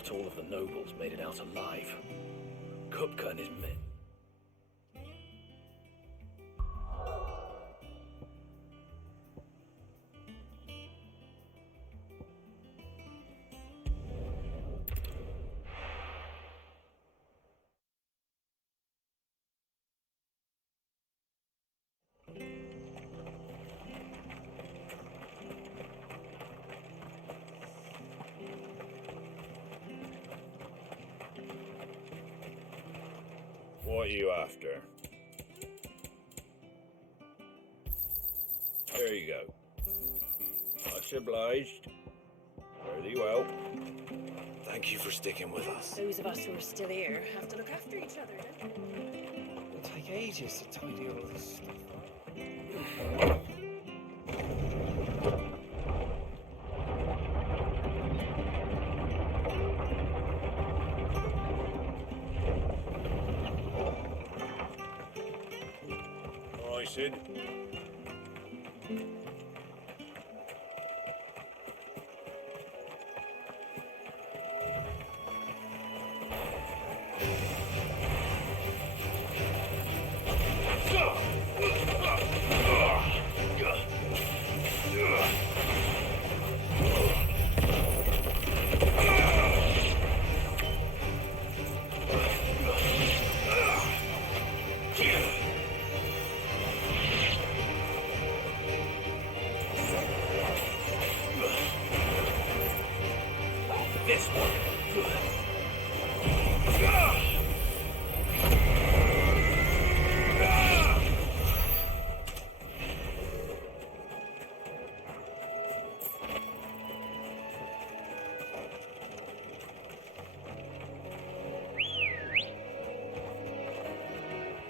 not all of the nobles made it out alive. Kupka and his men. What are you after? There you go. Much obliged. Fare thee well. Thank you for sticking with us. Those of us who are still here have to look after each other, don't we? It'll take ages to tidy all this stuff up. All right, Sid. This one.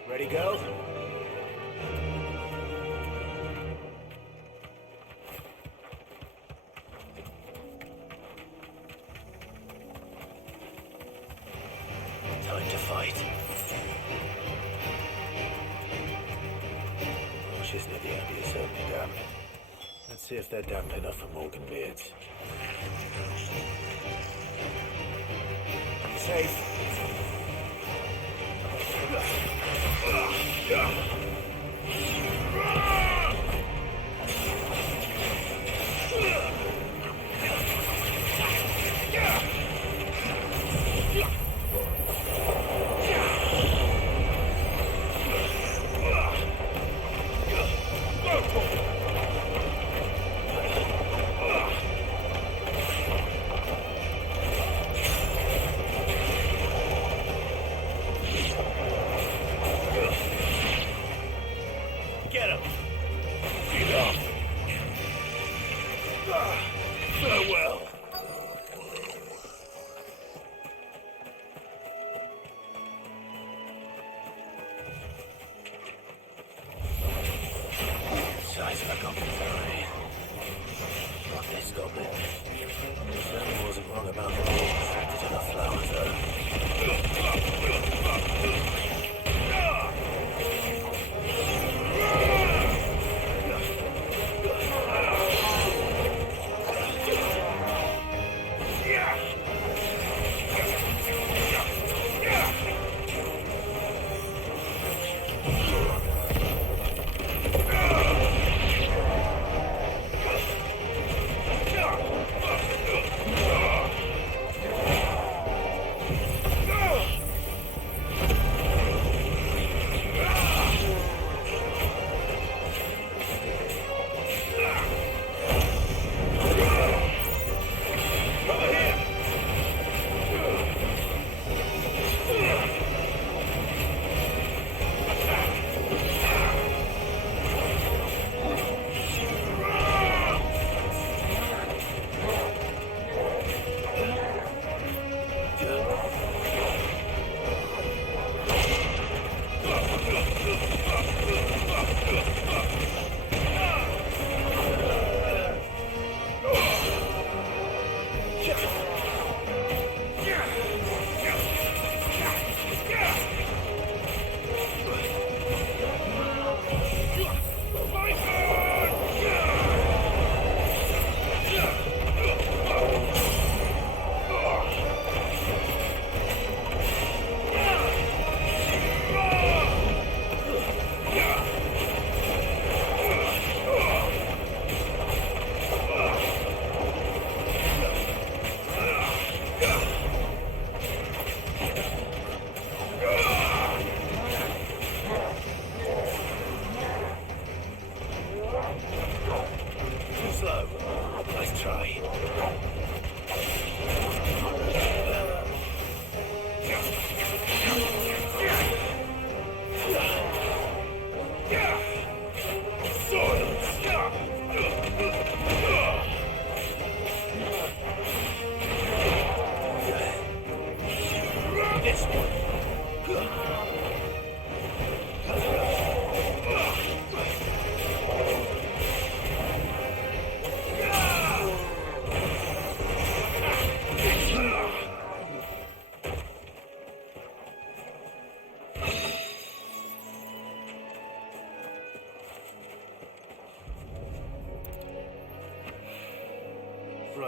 Ready, go? Time to fight. Gosh, isn't it the Abbey is certainly damp. Let's see if they're damp enough for Morgan Beards. Be safe.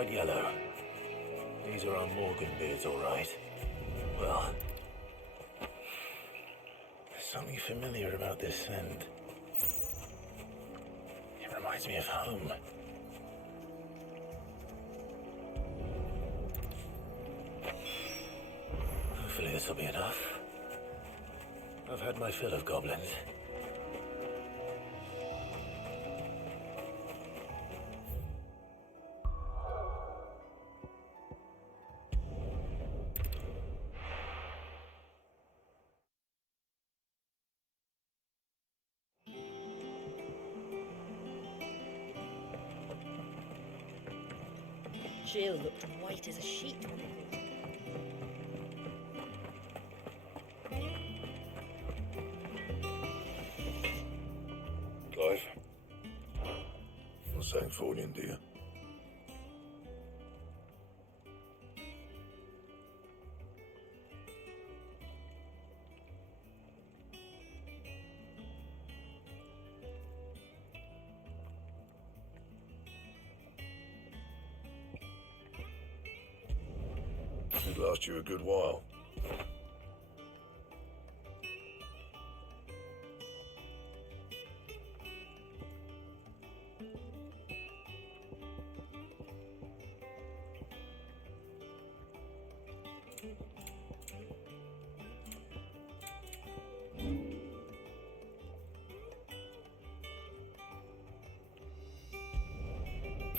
Dried yellow. These are our Morgan beards, all right. Well, there's something familiar about this scent. It reminds me of home. Hopefully this will be enough. I've had my fill of goblins. Jill looked white as a sheet when I called her. Clive? Not Sangfordian, do you? It'd last you a good while.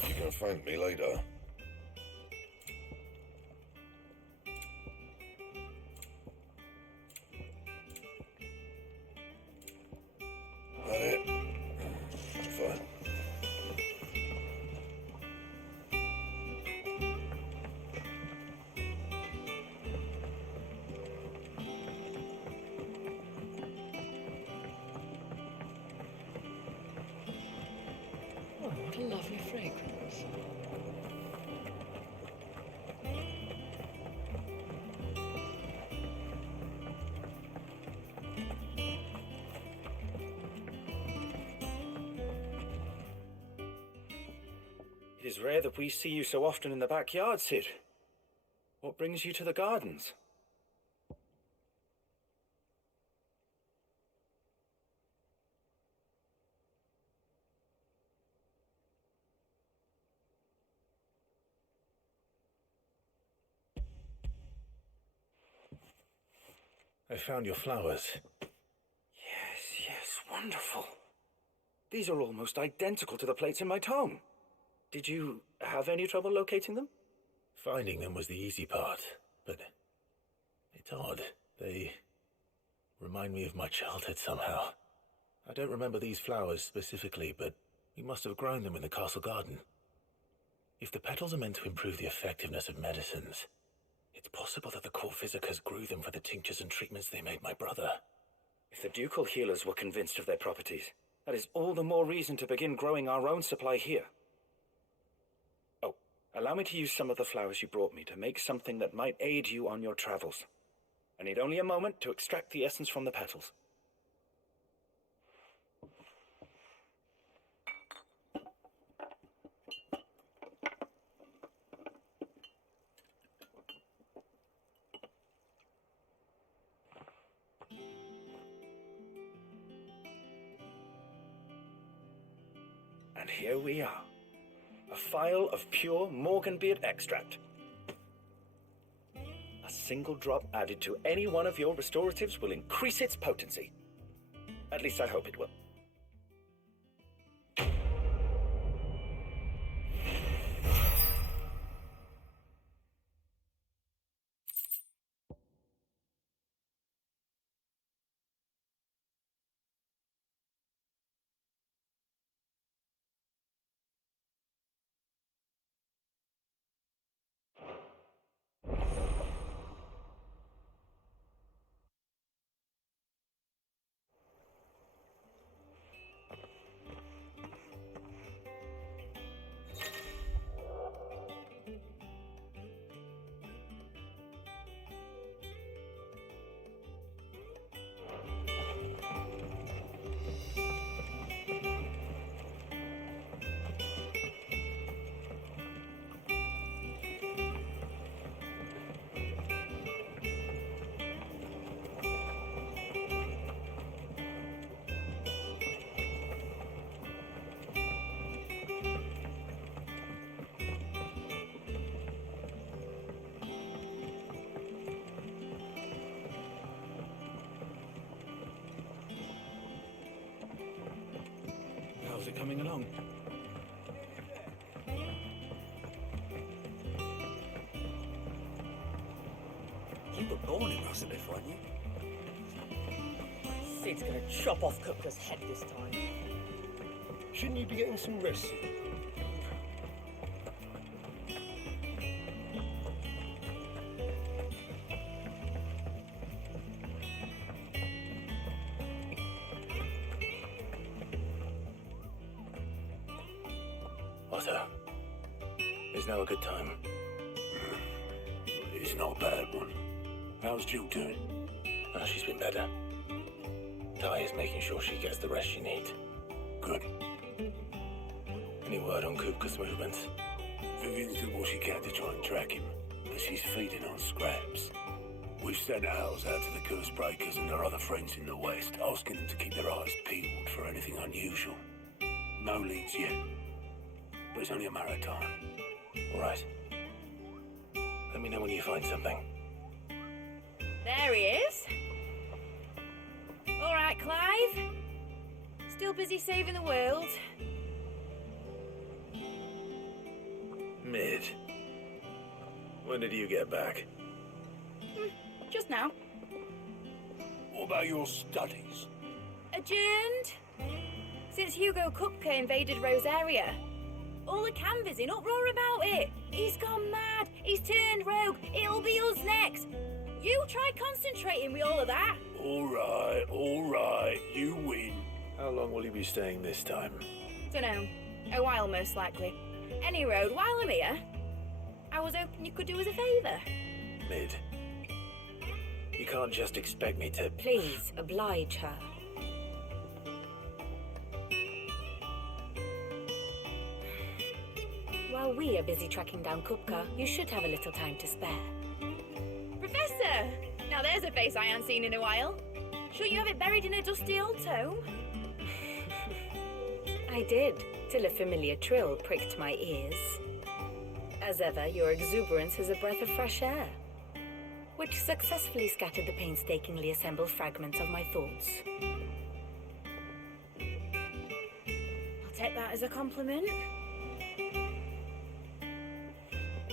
You can thank me later. That it? Fine. Oh, what a lovely fragrance. It is rare that we see you so often in the backyard, Cid. What brings you to the gardens? I found your flowers. Yes, wonderful. These are almost identical to the plates in my tome. Did you have any trouble locating them? Finding them was the easy part, but it's odd. They remind me of my childhood somehow. I don't remember these flowers specifically, but we must have grown them in the castle garden. If the petals are meant to improve the effectiveness of medicines, it's possible that the court physicers grew them for the tinctures and treatments they made my brother. If the ducal healers were convinced of their properties, that is all the more reason to begin growing our own supply here. Oh, allow me to use some of the flowers you brought me to make something that might aid you on your travels. I need only a moment to extract the essence from the petals. And here we are. A phial of pure Morganbeard extract. A single drop added to any one of your restoratives will increase its potency. At least I hope it will. How's it coming along? You were born in Russellif, weren't you? Sid's gonna chop off Kupka's head this time. Shouldn't you be getting some rest soon? Otto, is now a good time? It's not a bad one. How's Jill doing? Oh, she's been better. Ty is making sure she gets the rest she needs. Good. Any word on Kupka's movements? Vivian's doing what she can to try and track him, but she's feeding on scraps. We've sent ours out to the Curse Breakers and their other friends in the West, asking them to keep their eyes peeled for anything unusual. No leads yet, but it's only a matter of time. All right. Let me know when you find something. There he is. All right, Clive. Still busy saving the world. Mid. When did you get back? Just now. What about your studies? Adjourned. Since Hugo Kupka invaded Rosaria. All the canvas in uproar about it. He's gone mad. He's turned rogue. It'll be us next. You try concentrating with all of that. All right, you win. How long will you be staying this time? Dunno. A while, most likely. Any road, while I'm here, I was hoping you could do us a favour. Mid. You can't just expect me to... Please, oblige her. While we are busy tracking down Kupka, you should have a little time to spare. Professor! Now there's a face I ain't seen in a while. Shouldn't you have it buried in a dusty old tome? I did, till a familiar trill pricked my ears. As ever, your exuberance is a breath of fresh air, which successfully scattered the painstakingly assembled fragments of my thoughts. I'll take that as a compliment.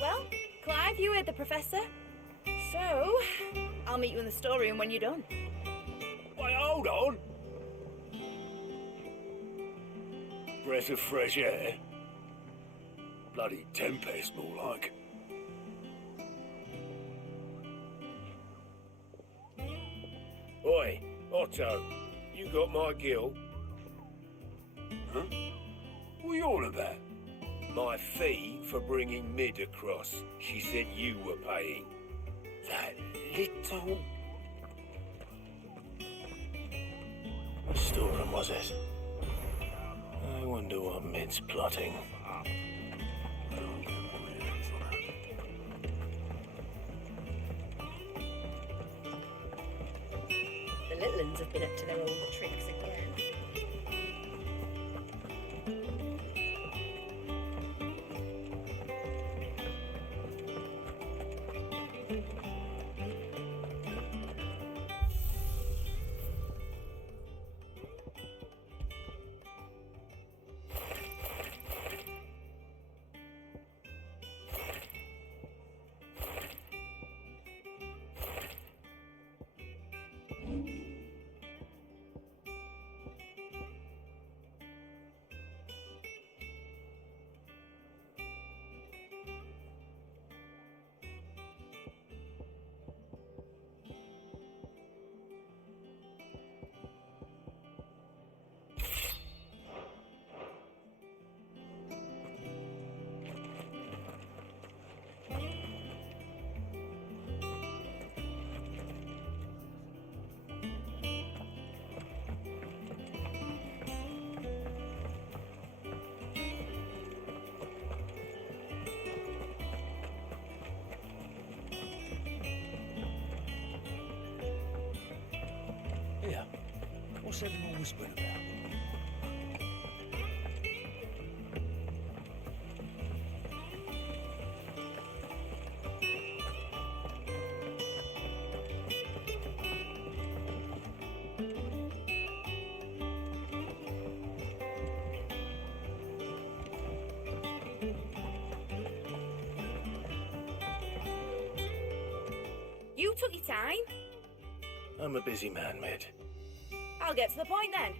Well, Clive, you heard the professor. So, I'll meet you in the storeroom when you're done. Wait, hold on. Breath of fresh air. Bloody tempest, more like. Oi, Otto, you got my gill. Huh? What are you on about? My fee for bringing Mid across. She said you were paying. That little... What storeroom was it? I wonder what Mid's plotting. The little uns have been up to their old tricks again. Here, what's everyone whispering about? You took your time. I'm a busy man, Mid. I'll get to the point then.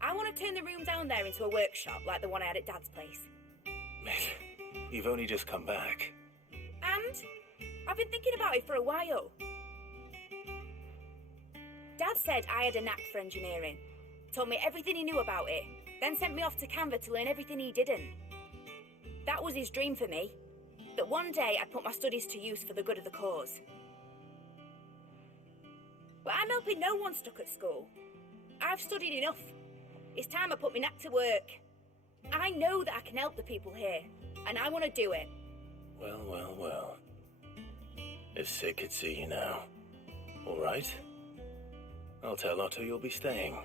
I want to turn the room down there into a workshop like the one I had at Dad's place. Mid, you've only just come back. And I've been thinking about it for a while. Dad said I had a knack for engineering, told me everything he knew about it, then sent me off to Canva to learn everything he didn't. That was his dream for me, that one day I'd put my studies to use for the good of the cause. But I'm helping no one stuck at school. I've studied enough. It's time I put my knack to work. I know that I can help the people here, and I want to do it. Well, well, well. If Sid could see you now. All right. I'll tell Otto you'll be staying.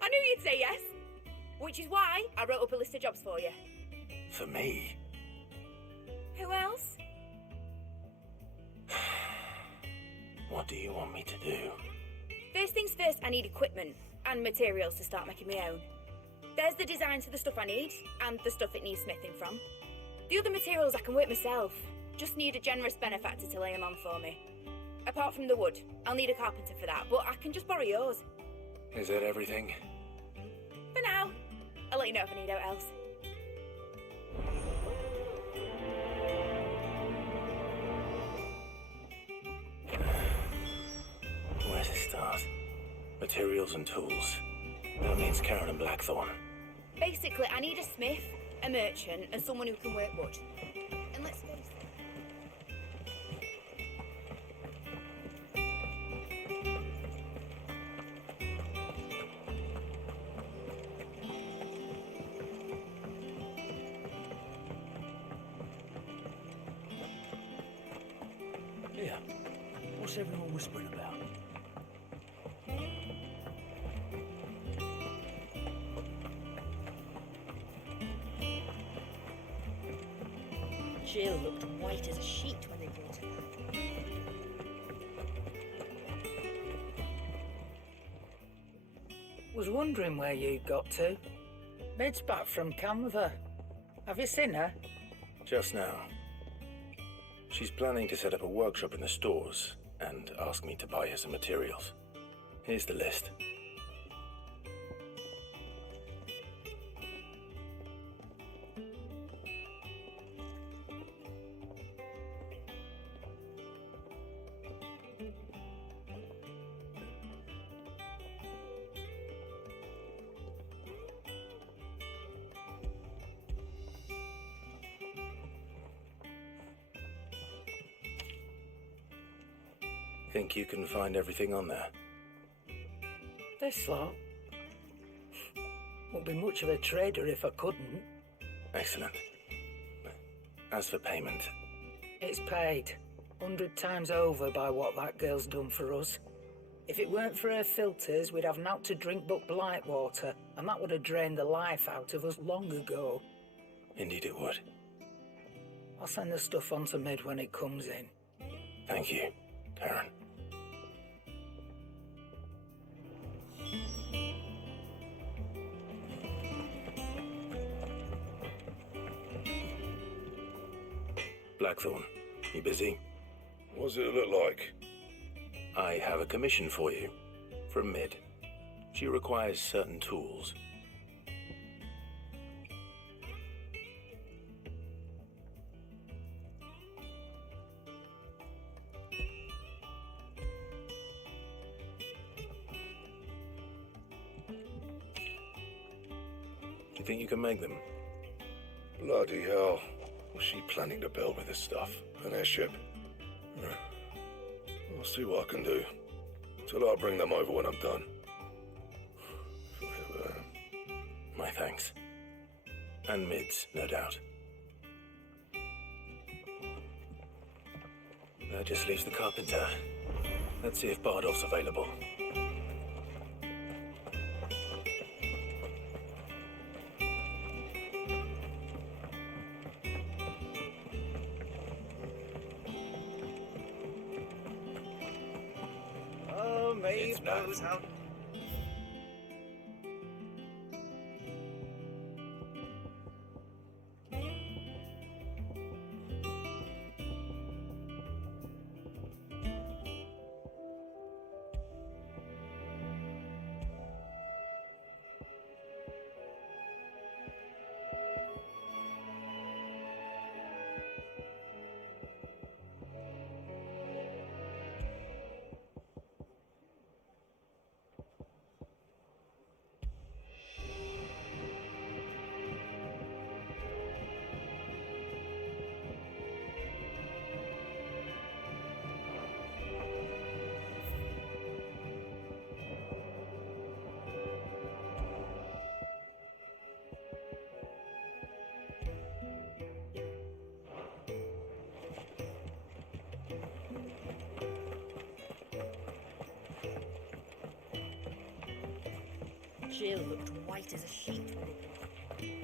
I knew you'd say yes. Which is why I wrote up a list of jobs for you. For me? Who else? What do you want me to do? First things first, I need equipment and materials to start making my own. There's the designs for the stuff I need, and the stuff it needs smithing from. The other materials I can work myself. Just need a generous benefactor to lay them on for me. Apart from the wood, I'll need a carpenter for that, but I can just borrow yours. Is that everything? For now. I'll let you know if I need out else. Where to start? Materials and tools. That means Karen and Blackthorn. Basically, I need a smith, a merchant, and someone who can work wood. And let's face it. Yeah. What's everyone whispering about? Jill looked white as a sheet when they brought her back. Was wondering where you got to. Mid's back from Canva. Have you seen her? Just now. She's planning to set up a workshop in the stores and ask me to buy her some materials. Here's the list. Think you can find everything on there? This lot. Won't be much of a trader if I couldn't. Excellent. As for payment, It's paid 100 times over by what that girl's done for us. If it weren't for her filters, we'd have naught to drink but blight water, and that would have drained the life out of us long ago. indeed it would. I'll send the stuff on to Mid when it comes in. Thank you, Karen. Blackthorn, you busy? What's it look like? I have a commission for you. From Mid. She requires certain tools. Do you think you can make them? Bloody hell. What's she planning to build with this stuff? An airship? I'll see what I can do. Till I bring them over when I'm done. My thanks. And Mid's, no doubt. That just leaves the carpenter. Let's see if Bardolph's available. Oh, Maeve knows how. Jill looked white as a sheet when they brought her.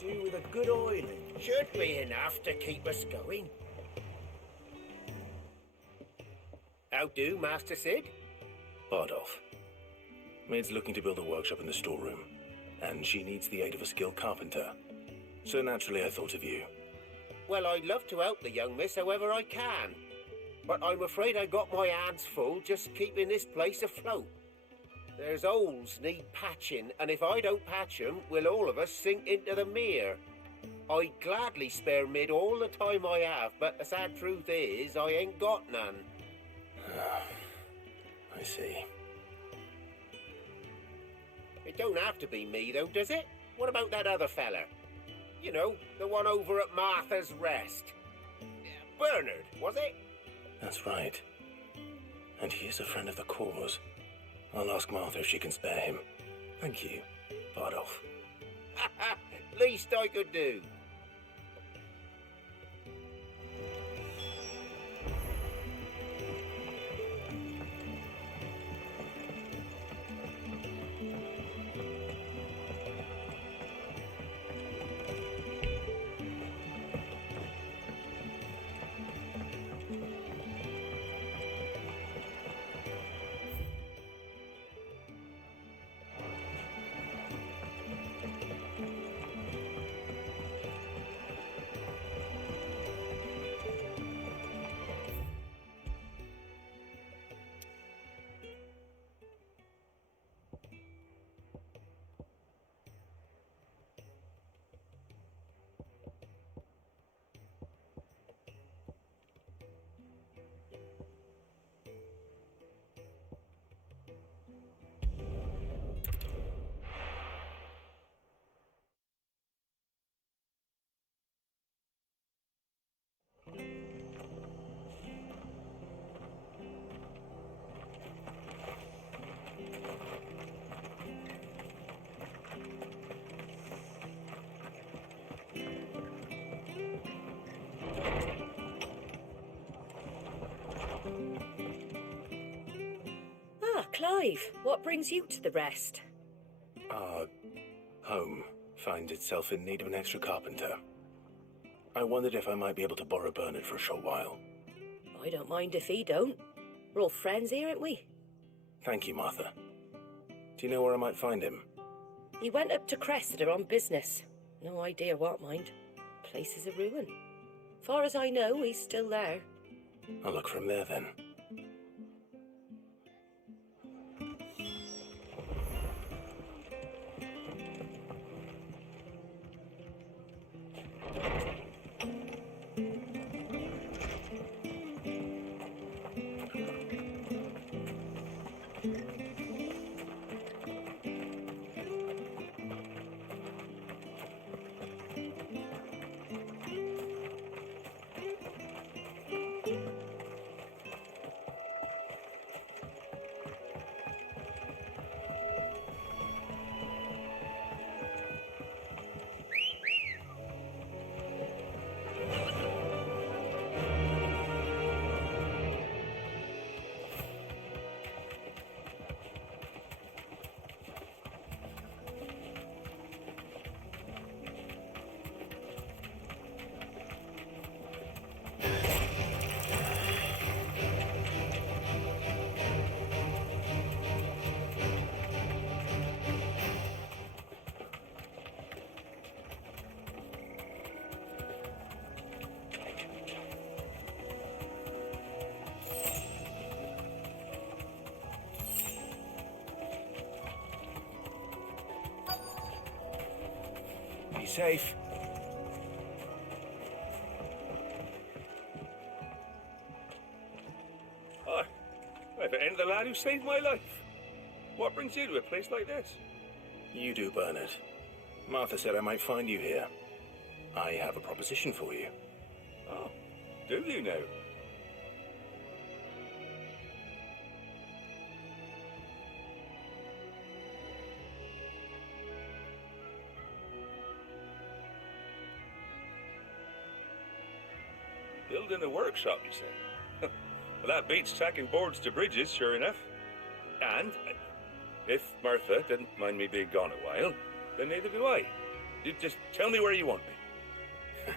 Do with a good oiling. Should be enough to keep us going. How do, Master Sid? Bardolph. Maid's looking to build a workshop in the storeroom, and she needs the aid of a skilled carpenter. So naturally I thought of you. Well, I'd love to help the young miss however I can. But I'm afraid I got my hands full just keeping this place afloat. There's holes need patching, and if I don't patch 'em, will all of us sink into the mere. I'd gladly spare Mid all the time I have, but the sad truth is, I ain't got none. I see. It don't have to be me, though, does it? What about that other fella? You know, the one over at Martha's Rest. Bernard, was it? That's right. And he is a friend of the cause. I'll ask Martha if she can spare him. Thank you, Bardolph. Least I could do. Clive, what brings you to the Rest? Our home finds itself in need of an extra carpenter. I wondered if I might be able to borrow Bernard for a short while. I don't mind if he don't. We're all friends here, aren't we? Thank you, Martha. Do you know where I might find him? He went up to Cressida on business. No idea what, mind. Place is a ruin. Far as I know, he's still there. I'll look for him there then. Be safe. Hi. I've end the lad who saved my life. What brings you to a place like this? You do, Bernard. Martha said I might find you here. I have a proposition for you. Oh, Do you now? Building a workshop, you say? Well, that beats tacking boards to bridges, sure enough. And if Martha didn't mind me being gone a while, then neither do I. You just tell me where you want me.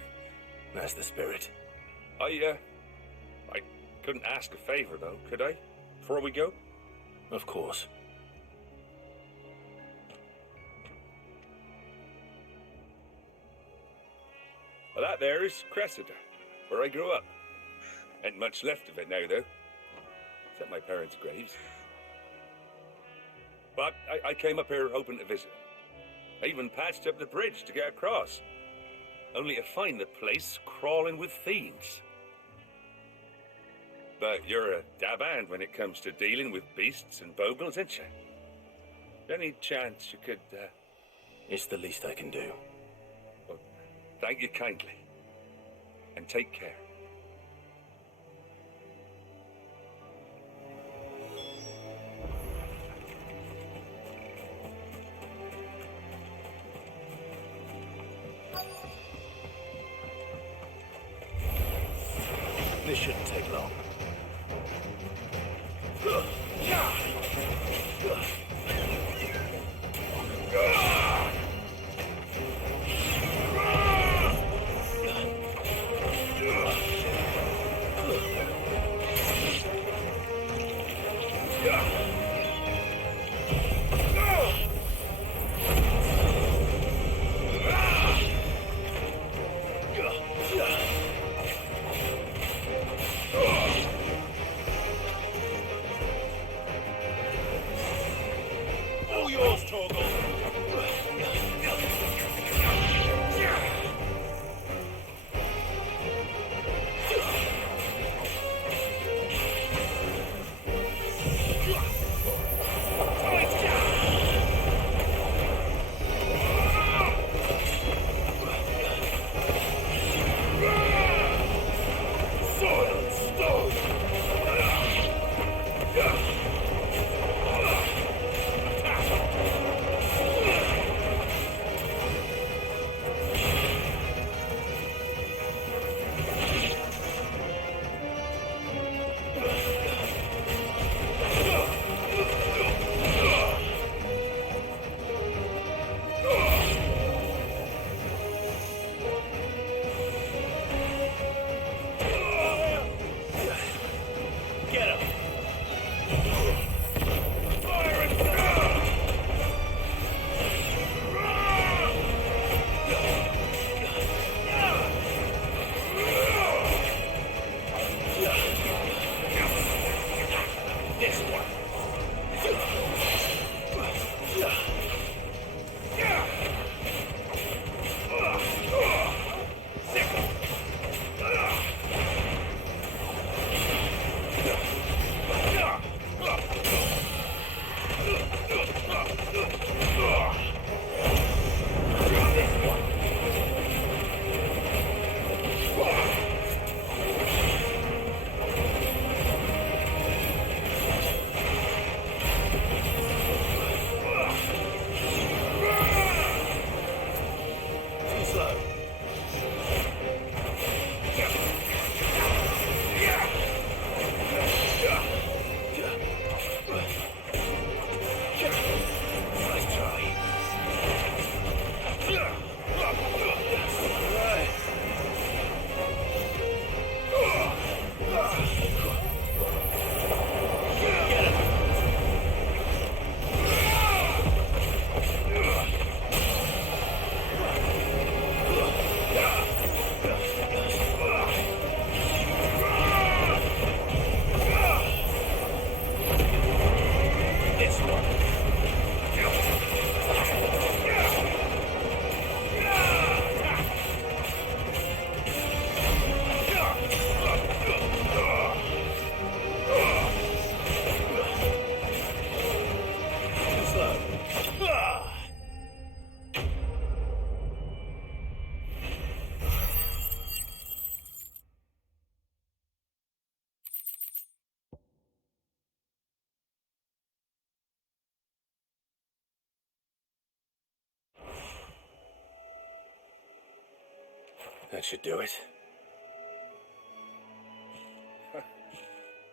That's the spirit. I couldn't ask a favor, though, could I? Before we go? Of course. Well, that there is Cressida, where I grew up. Ain't much left of it now, though. Except my parents' graves. But I came up here hoping to visit. I even patched up the bridge to get across. Only to find the place crawling with fiends. But you're a dab hand when it comes to dealing with beasts and bogles, ain't you? Any chance you could, It's the least I can do. Well, thank you kindly. And take care. This shouldn't take long. All yours, Torgal. That should do it.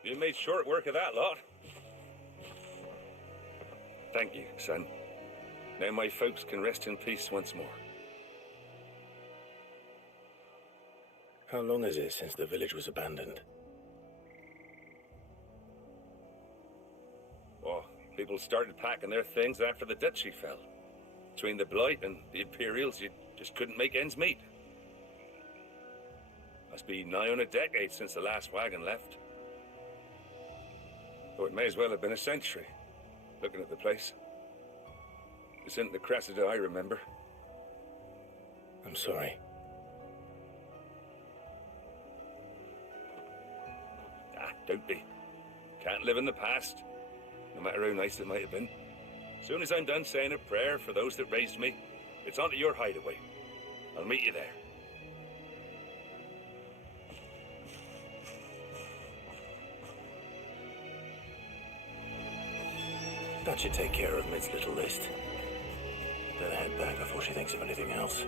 You made short work of that lot. Thank you, son. Now my folks can rest in peace once more. How long is it since the village was abandoned? Oh, people started packing their things after the duchy fell. Between the Blight and the Imperials, you just couldn't make ends meet. Must be nigh on a decade since the last wagon left. Oh, it may as well have been a century, looking at the place. This isn't the Cressida I remember. I'm sorry. Ah, don't be. Can't live in the past, no matter how nice it might have been. As soon as I'm done saying a prayer for those that raised me, it's on to your hideaway. I'll meet you there. That should take care of Mid's little list. Better head back before she thinks of anything else.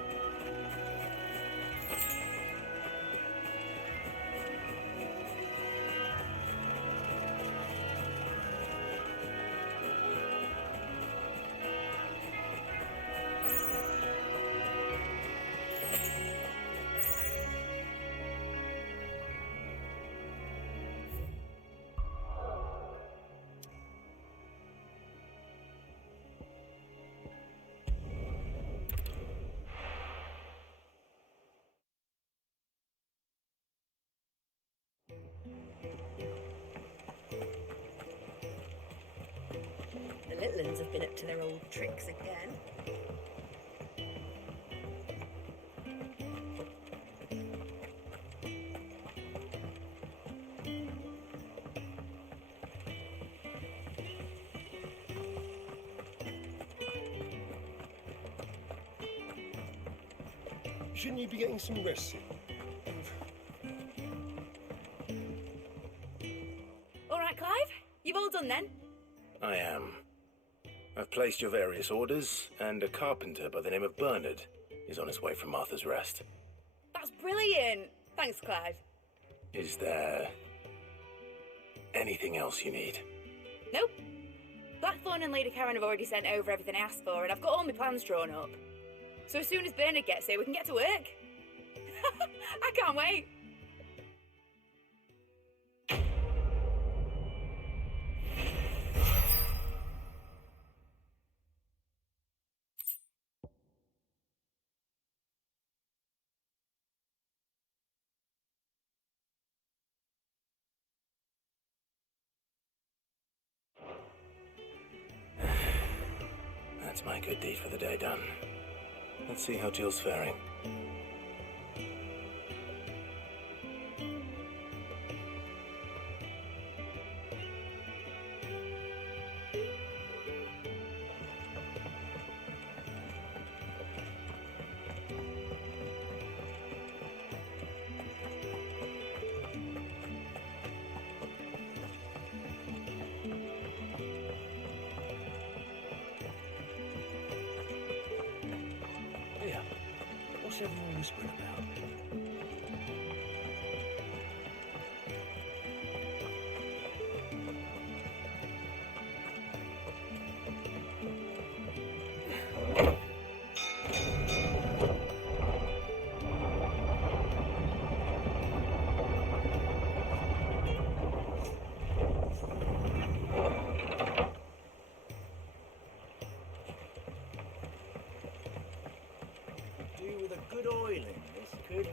The little uns have been up to their old tricks again. Shouldn't you be getting some rest soon? All right, Clive? You've all done then? I am. I've placed your various orders, and a carpenter by the name of Bernard is on his way from Martha's Rest. That's brilliant. Thanks, Clive. Is there anything else you need? Nope. Blackthorn and Lady Karen have already sent over everything I asked for, and I've got all my plans drawn up. So as soon as Bernard gets here, we can get to work. I can't wait. That's my good deed for the day done. Let's see how Jill's faring. What's everyone whispering about? With a good oiling, this could.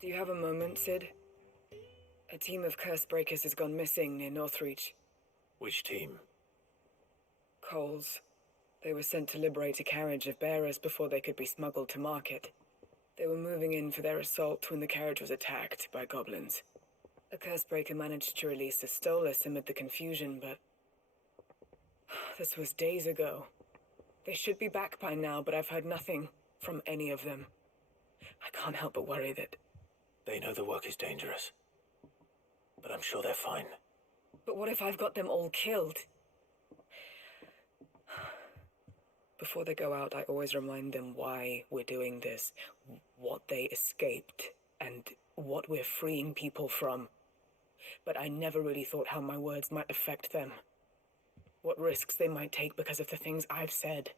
Do you have a moment, Sid? A team of curse breakers has gone missing near Northreach. Which team? Coles. They were sent to liberate a carriage of bearers before they could be smuggled to market. They were moving in for their assault when the carriage was attacked by goblins. A Cursebreaker managed to release the Stolas amid the confusion, but... this was days ago. They should be back by now, but I've heard nothing from any of them. I can't help but worry that... They know the work is dangerous. But I'm sure they're fine. But what if I've got them all killed? Before they go out, I always remind them why we're doing this, what they escaped, and what we're freeing people from. But I never really thought how my words might affect them. What risks they might take because of the things I've said.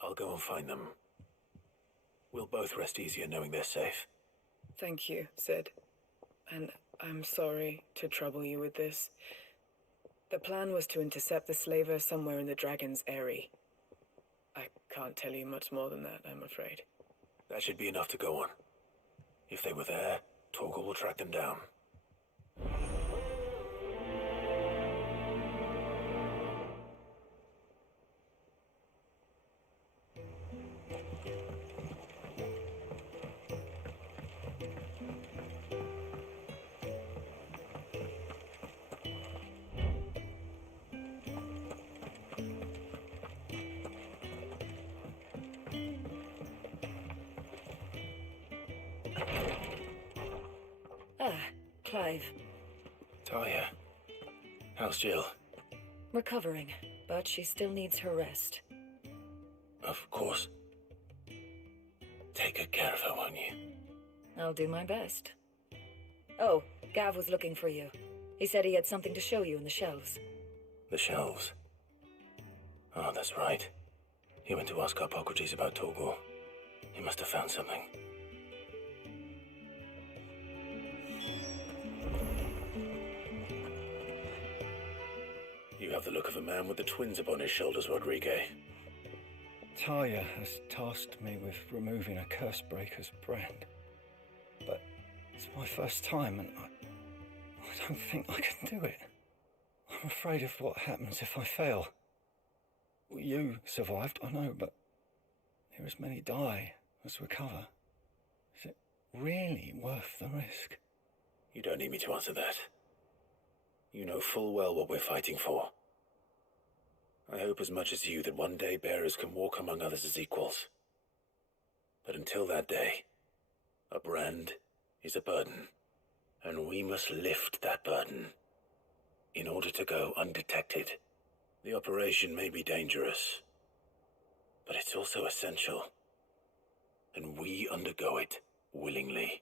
I'll go and find them. We'll both rest easier knowing they're safe. Thank you, Sid. And I'm sorry to trouble you with this. The plan was to intercept the slaver somewhere in the Dragon's Eyrie. I can't tell you much more than that, I'm afraid. That should be enough to go on. If they were there, Torgal will track them down. Clive. Talia. How's Jill? Recovering, but she still needs her rest. Of course. Take good care of her, won't you? I'll do my best. Oh, Gav was looking for you. He said he had something to show you in the shelves. The shelves? Oh, that's right. He went to ask Harpocrates about Torgal. He must have found something. You have the look of a man with the twins upon his shoulders, Rodrigue. Talia has tasked me with removing a Cursebreaker's brand. But it's my first time and I don't think I can do it. I'm afraid of what happens if I fail. You survived, I know, but there as many die as recover. Is it really worth the risk? You don't need me to answer that. You know full well what we're fighting for. I hope as much as you that one day bearers can walk among others as equals. But until that day, a brand is a burden, and we must lift that burden in order to go undetected. The operation may be dangerous, but it's also essential, and we undergo it willingly.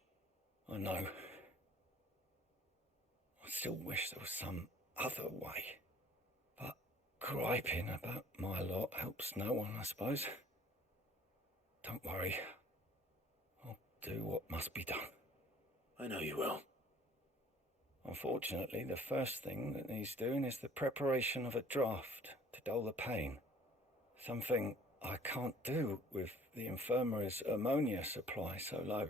I know. I still wish there was some other way. But griping about my lot helps no one, I suppose. Don't worry. I'll do what must be done. I know you will. Unfortunately, the first thing that needs doing is the preparation of a draft to dull the pain. Something I can't do with the infirmary's ammonia supply so low.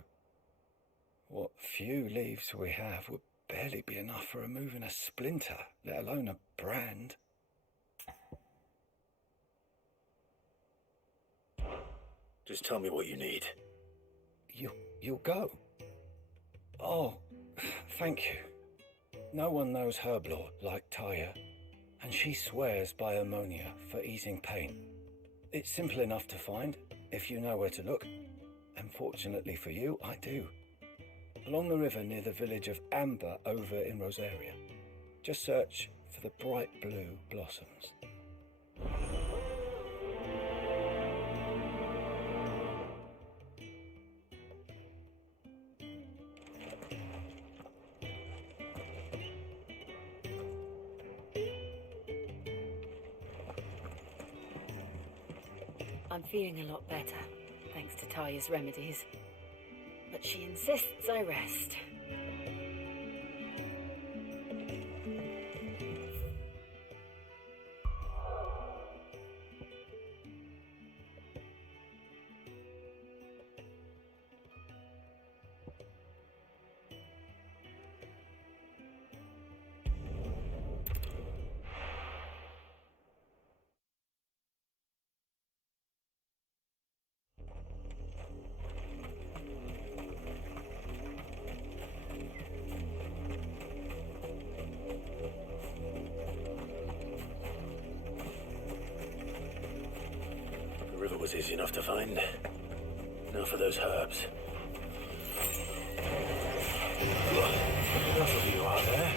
What few leaves we have would barely be enough for removing a splinter, let alone a brand. Just tell me what you need. You'll go? Oh, thank you. No one knows Herblore like Talia, and she swears by ammonia for easing pain. It's simple enough to find, if you know where to look. And fortunately for you, I do. Along the river near the village of Amber over in Rosaria. Just search for the bright blue blossoms. I'm feeling a lot better, thanks to Talia's remedies. But she insists I rest. was easy enough to find. Now for those herbs. Enough of you out there.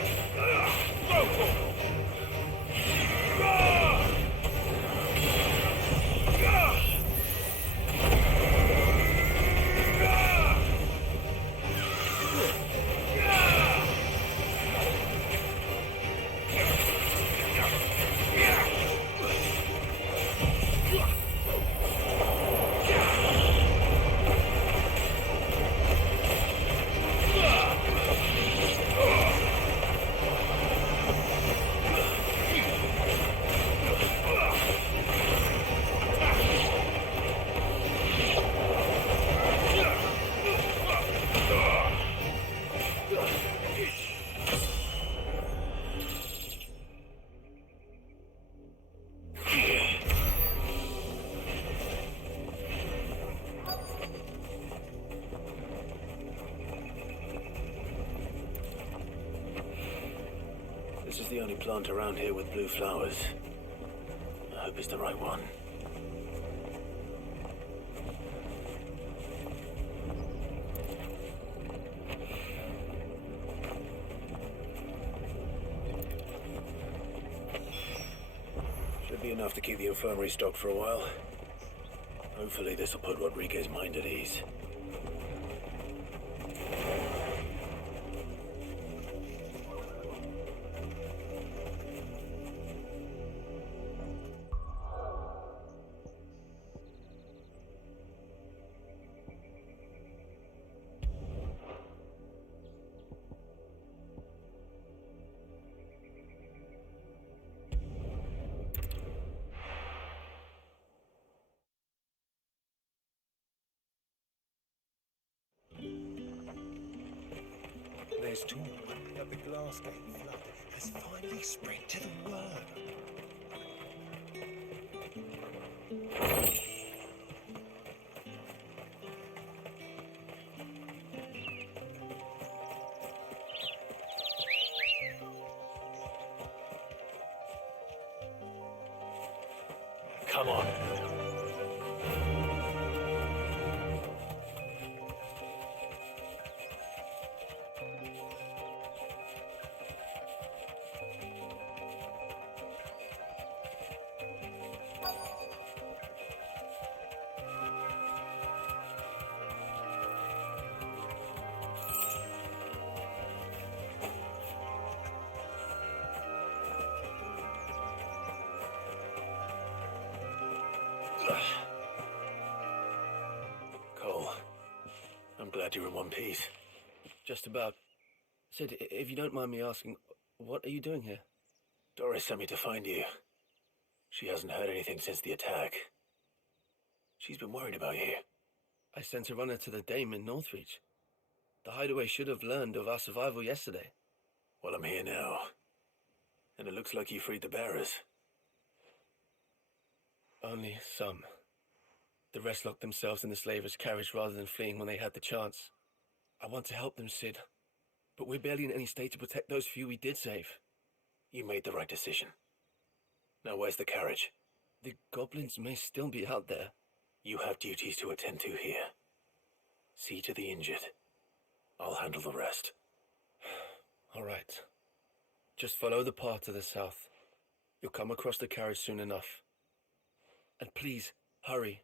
This is the only plant around here with blue flowers. I hope it's the right one. Should be enough to keep the infirmary stocked for a while. Hopefully this will put Rodriguez's mind at ease. There's talk that the Glassgate flood has finally spread to the world. Come on. Cole, I'm glad you're in one piece. Just about. Sid, if you don't mind me asking, what are you doing here? Doris sent me to find you. She hasn't heard anything since the attack. She's been worried about you. I sent a runner to the Dame in Northreach. The Hideaway should have learned of our survival yesterday. Well, I'm here now. And it looks like you freed the bearers. Only some. The rest locked themselves in the slavers' carriage rather than fleeing when they had the chance. I want to help them, Sid. But we're barely in any state to protect those few we did save. You made the right decision. Now where's the carriage? The goblins may still be out there. You have duties to attend to here. See to the injured. I'll handle the rest. All right. Just follow the path to the south. You'll come across the carriage soon enough. And please, hurry.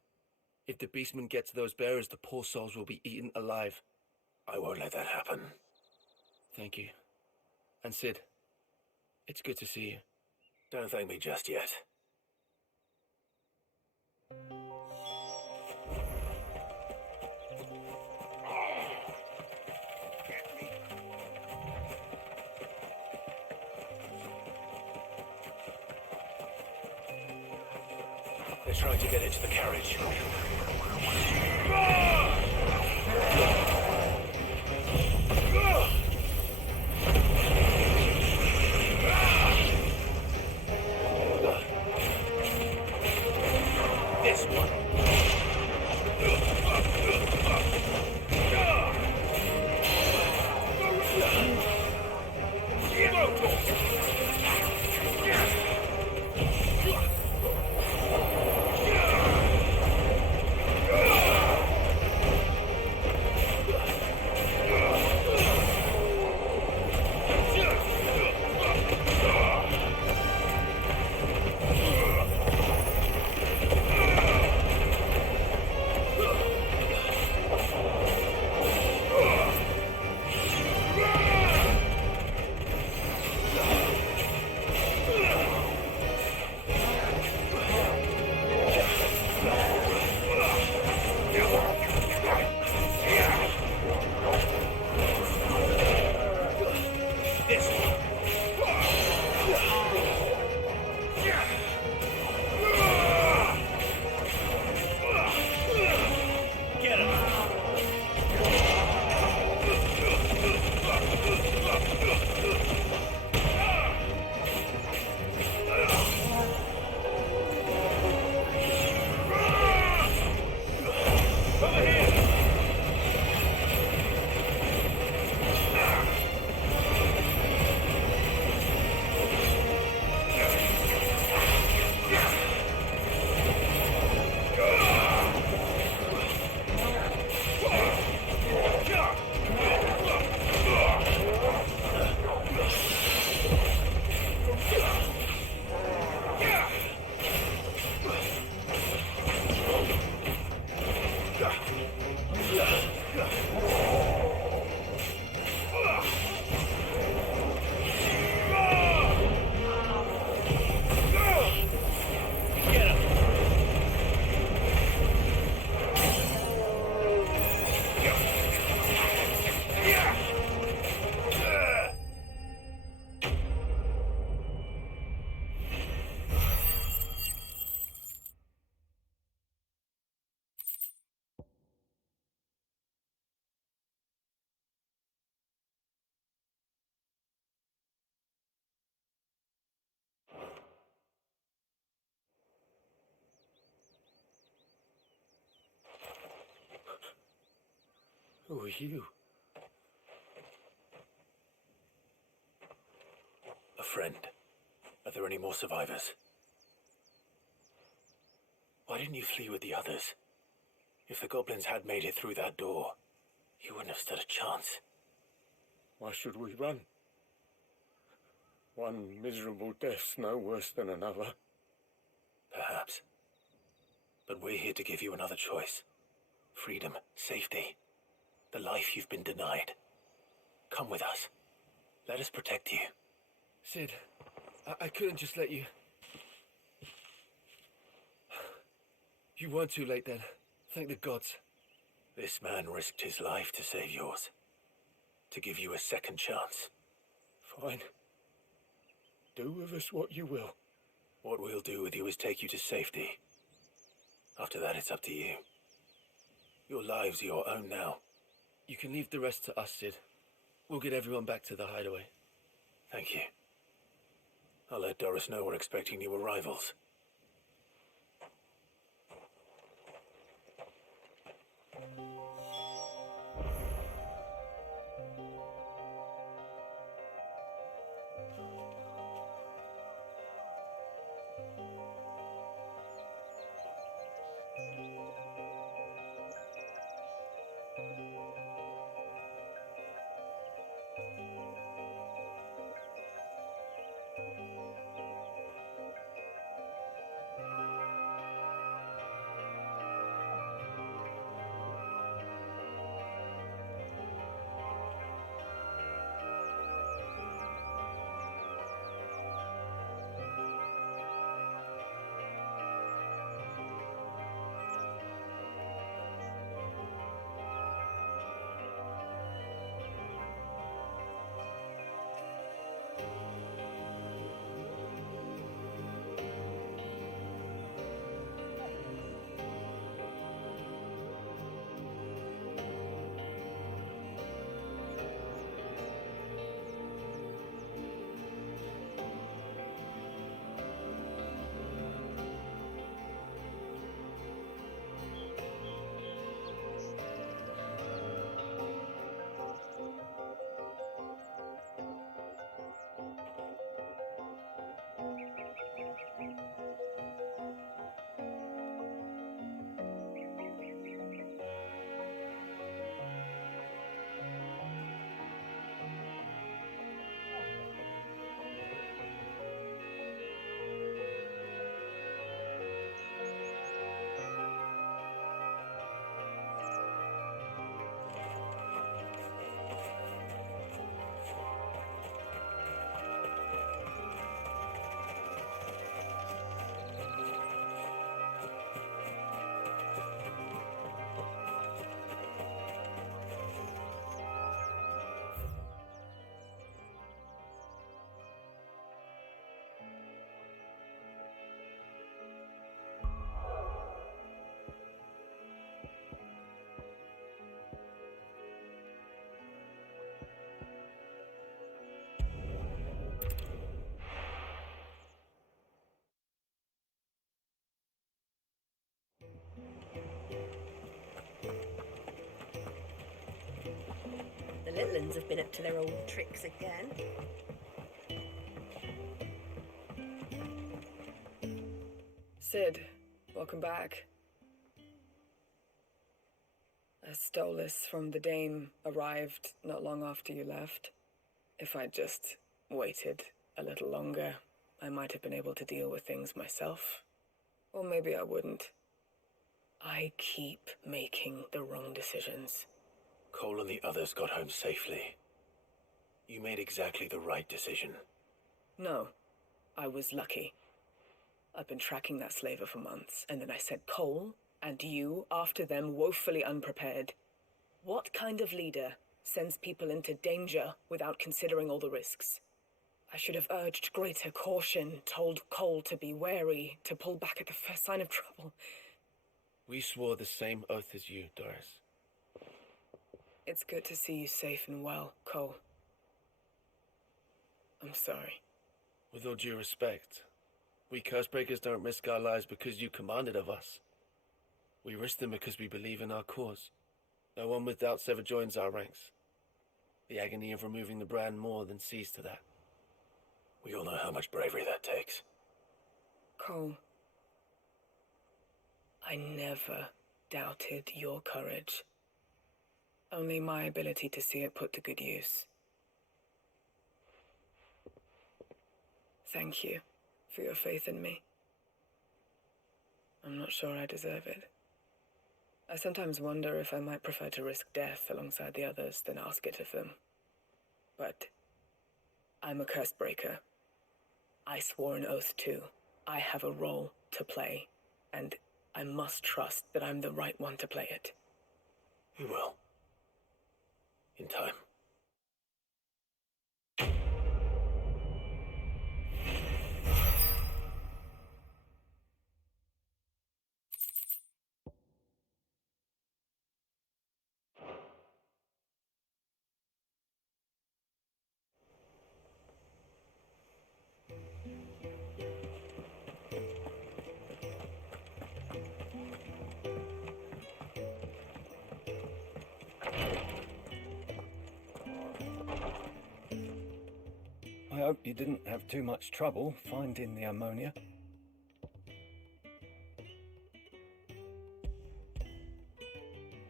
If the beastmen get to those bearers, the poor souls will be eaten alive. I won't let that happen. Thank you. And Sid, it's good to see you. Don't thank me just yet. They're trying to get into the carriage. This one. Who are you? A friend. Are there any more survivors? Why didn't you flee with the others? If the goblins had made it through that door, you wouldn't have stood a chance. Why should we run? One miserable death's no worse than another. Perhaps. But we're here to give you another choice. Freedom, safety, the life you've been denied. Come with us. Let us protect you. Sid, I couldn't just let you... You weren't too late then. Thank the gods. This man risked his life to save yours. To give you a second chance. Fine. Do with us what you will. What we'll do with you is take you to safety. After that, it's up to you. Your lives are your own now. You can leave the rest to us, Sid. We'll get everyone back to the hideaway. Thank you. I'll let Doris know we're expecting new arrivals. The little uns have been up to their old tricks again. Sid, welcome back. A Stolas from the Dame arrived not long after you left. If I'd just waited a little longer, I might have been able to deal with things myself. Or maybe I wouldn't. I keep making the wrong decisions. Cole and the others got home safely. You made exactly the right decision. No, I was lucky. I've been tracking that slaver for months, and then I sent Cole and you after them woefully unprepared. What kind of leader sends people into danger without considering all the risks? I should have urged greater caution, told Cole to be wary, to pull back at the first sign of trouble. We swore the same oath as you, Doris. It's good to see you safe and well, Cole. I'm sorry. With all due respect, we Cursebreakers don't risk our lives because you commanded of us. We risk them because we believe in our cause. No one with doubts ever joins our ranks. The agony of removing the brand more than sees to that. We all know how much bravery that takes. Cole, I never doubted your courage. Only my ability to see it put to good use. Thank you for your faith in me. I'm not sure I deserve it. I sometimes wonder if I might prefer to risk death alongside the others than ask it of them. But I'm a curse breaker. I swore an oath too. I have a role to play, and I must trust that I'm the right one to play it. You will. In time. I hope you didn't have too much trouble finding the ammonia.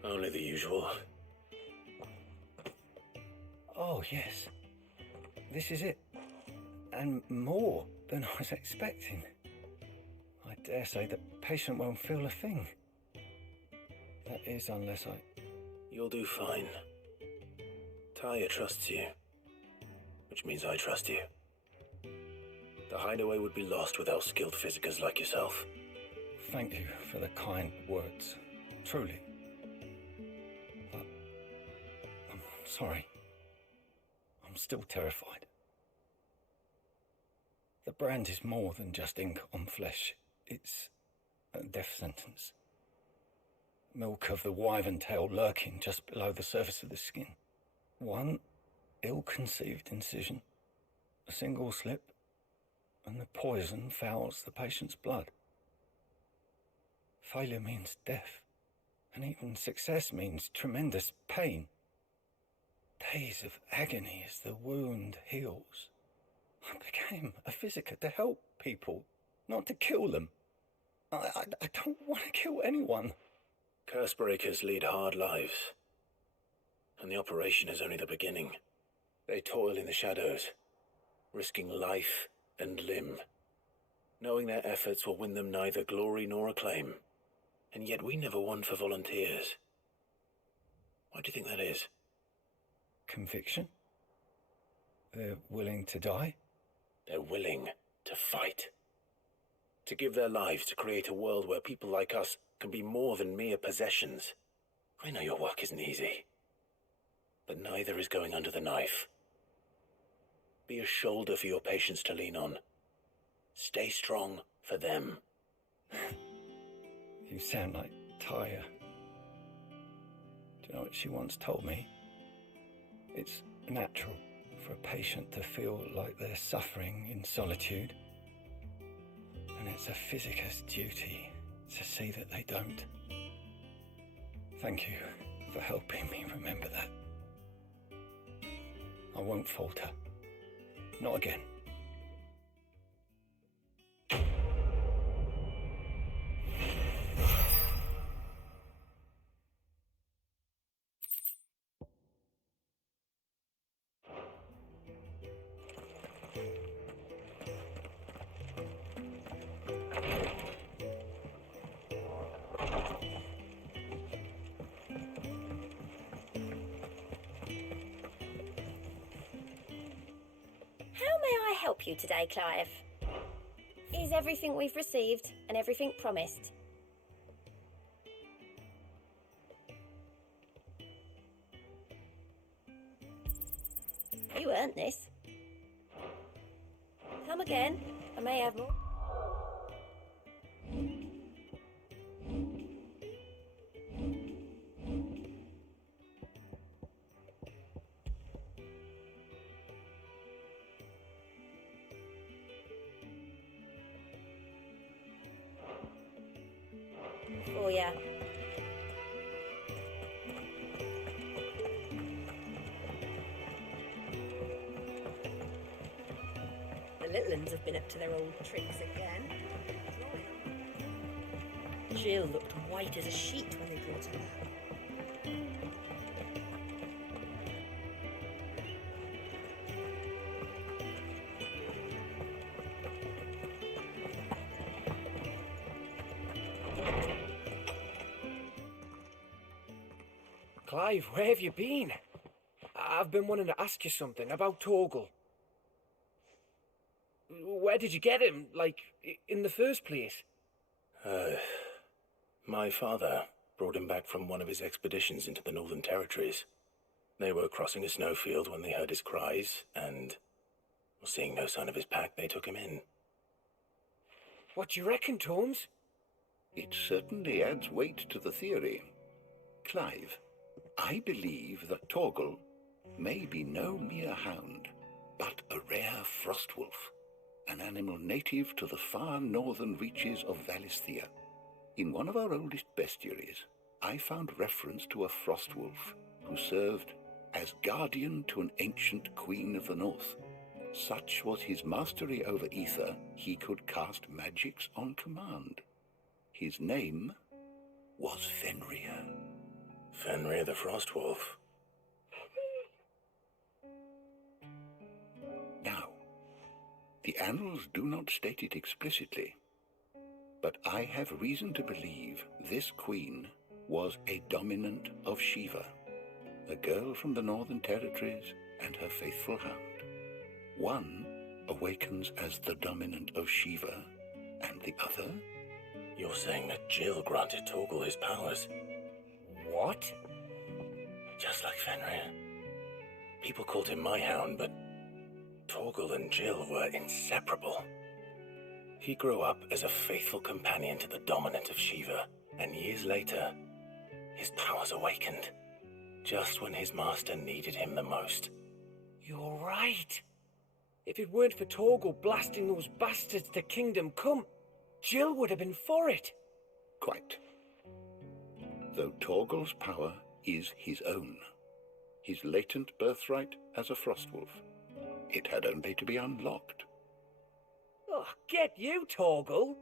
Only the usual. Oh, yes. This is it. And more than I was expecting. I dare say the patient won't feel a thing. That is, unless I... You'll do fine. Taya trusts you. Which means I trust you. The hideaway would be lost without skilled physicers like yourself. Thank you for the kind words. Truly. But I'm sorry. I'm still terrified. The brand is more than just ink on flesh. It's a death sentence. Milk of the wyvern tail lurking just below the surface of the skin. One ill-conceived incision, a single slip, and the poison fouls the patient's blood. Failure means death, and even success means tremendous pain. Days of agony as the wound heals. I became a physiker to help people, not to kill them. I don't want to kill anyone. Cursebreakers lead hard lives, and the operation is only the beginning. They toil in the shadows, risking life and limb, knowing their efforts will win them neither glory nor acclaim. And yet we never won for volunteers. Why do you think that is? Conviction? They're willing to die? They're willing to fight. To give their lives to create a world where people like us can be more than mere possessions. I know your work isn't easy, but neither is going under the knife. Be a shoulder for your patients to lean on. Stay strong for them. You sound like Taya. Do you know what she once told me? It's natural for a patient to feel like they're suffering in solitude. And it's a physiker's duty to see that they don't. Thank you for helping me remember that. I won't falter. Not again. How may I help you today, Clive? Is everything we've received and everything promised? You earned this. Come again. I may have more. For ya. little uns have been up to their old tricks again. Jill looked white as a sheet when they brought her back. Clive, where have you been? I've been wanting to ask you something about Torgal. Where did you get him, like, in the first place? My father brought him back from one of his expeditions into the Northern Territories. They were crossing a snowfield when they heard his cries, and, seeing no sign of his pack, they took him in. What do you reckon, Torms? It certainly adds weight to the theory. Clive, I believe that Torgal may be no mere hound, but a rare frostwolf, an animal native to the far northern reaches of Valisthea. In one of our oldest bestiaries, I found reference to a frostwolf who served as guardian to an ancient queen of the north. Such was his mastery over ether, he could cast magics on command. His name was Fenrir. Fenrir the Frostwolf. Now, the annals do not state it explicitly, but I have reason to believe this queen was a dominant of Shiva, a girl from the Northern Territories and her faithful hound. One awakens as the dominant of Shiva, and the other? You're saying that Jill granted Torgal his powers? What? Just like Fenrir. People called him my hound, but Torgal and Jill were inseparable. He grew up as a faithful companion to the dominant of Shiva, and years later, his powers awakened, just when his master needed him the most. You're right. If it weren't for Torgal blasting those bastards to Kingdom Come, Jill would have been for it. Quite. Though Torgal's power is his own, his latent birthright as a Frostwolf, it had only to be unlocked. Oh, get you, Torgal!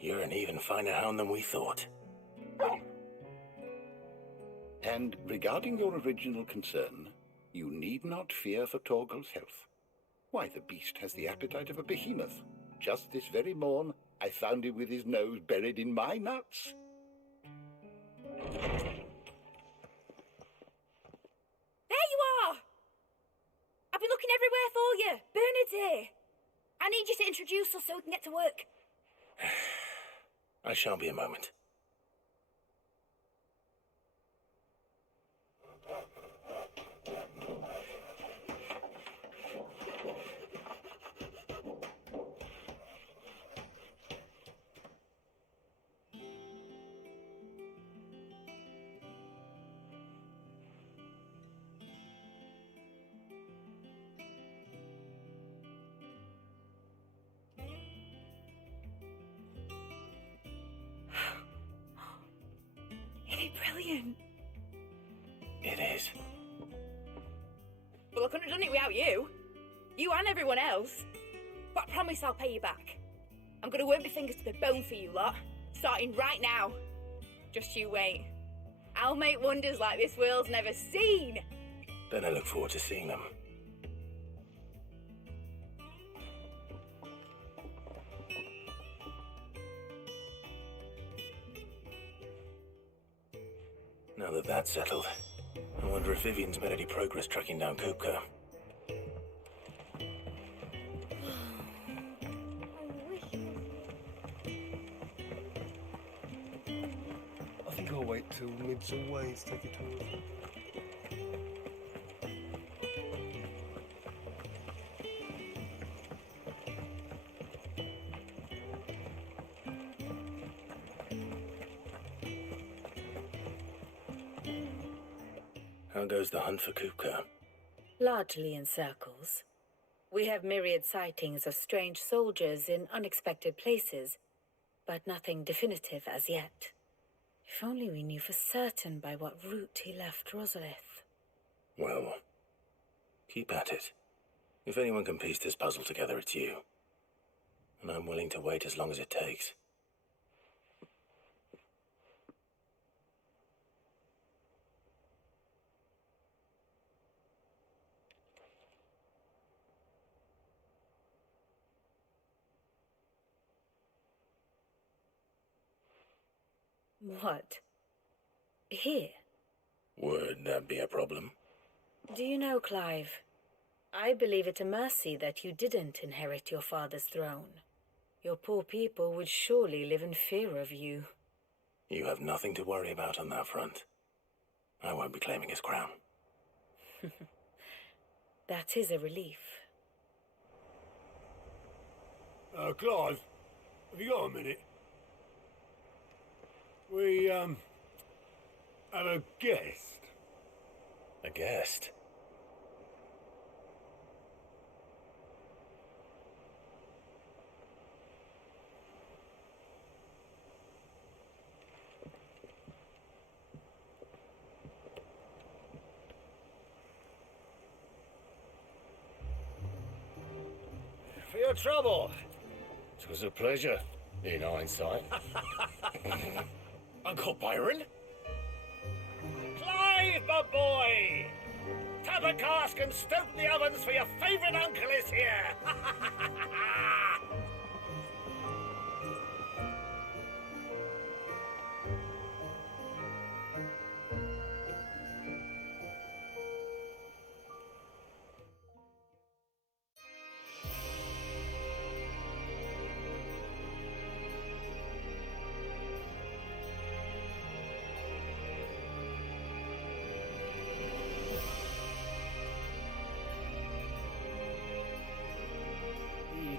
You're an even finer hound than we thought. And regarding your original concern, you need not fear for Torgal's health. Why, the beast has the appetite of a behemoth. Just this very morn, I found him with his nose buried in my nuts. There you are! I've been looking everywhere for you. Bernard's here. I need you to introduce us so we can get to work. I shan't be a moment. Isn't it brilliant? It is. Well, I couldn't have done it without you. You and everyone else. But I promise I'll pay you back. I'm gonna work my fingers to the bone for you lot, starting right now. Just you wait. I'll make wonders like this world's never seen. Then I look forward to seeing them. Now that that's settled, I wonder if Vivian's made any progress tracking down Kupka. I think I'll wait till mid's away to take it tour. How goes the hunt for Kupka? Largely in circles. We have myriad sightings of strange soldiers in unexpected places, but nothing definitive as yet. If only we knew for certain by what route he left Rosalith. Well, keep at it. If anyone can piece this puzzle together, it's you. And I'm willing to wait as long as it takes. What? Here? Would that be a problem? Do you know, Clive? I believe it a mercy that you didn't inherit your father's throne. Your poor people would surely live in fear of you. You have nothing to worry about on that front. I won't be claiming his crown. That is a relief. Clive, have you got a minute? We, have a guest. A guest? For your trouble. It was a pleasure, in hindsight. Uncle Byron? Clive, my boy! Tap a cask and stoke the ovens, for your favourite uncle is here!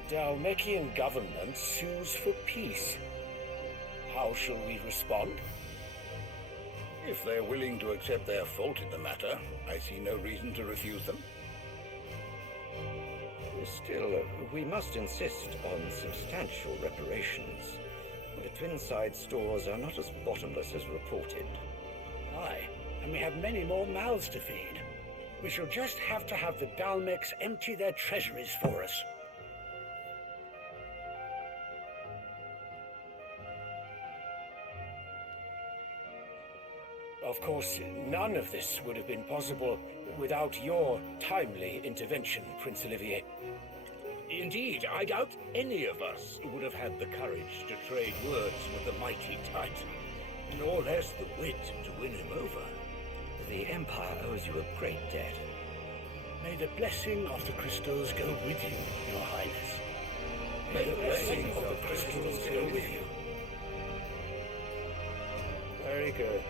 The Dhalmekian government sues for peace. How shall we respond? If they're willing to accept their fault in the matter, I see no reason to refuse them. Still, we must insist on substantial reparations. The Twinside stores are not as bottomless as reported. Aye, and we have many more mouths to feed. We shall just have to have the Dalmecs empty their treasuries for us. Of course, none of this would have been possible without your timely intervention, Prince Olivier. Indeed, I doubt any of us would have had the courage to trade words with the mighty Titan, nor less the wit to win him over. The Empire owes you a great debt. May the blessing of the crystals go with you, Your Highness. May the blessing of the crystals go with you. Very good.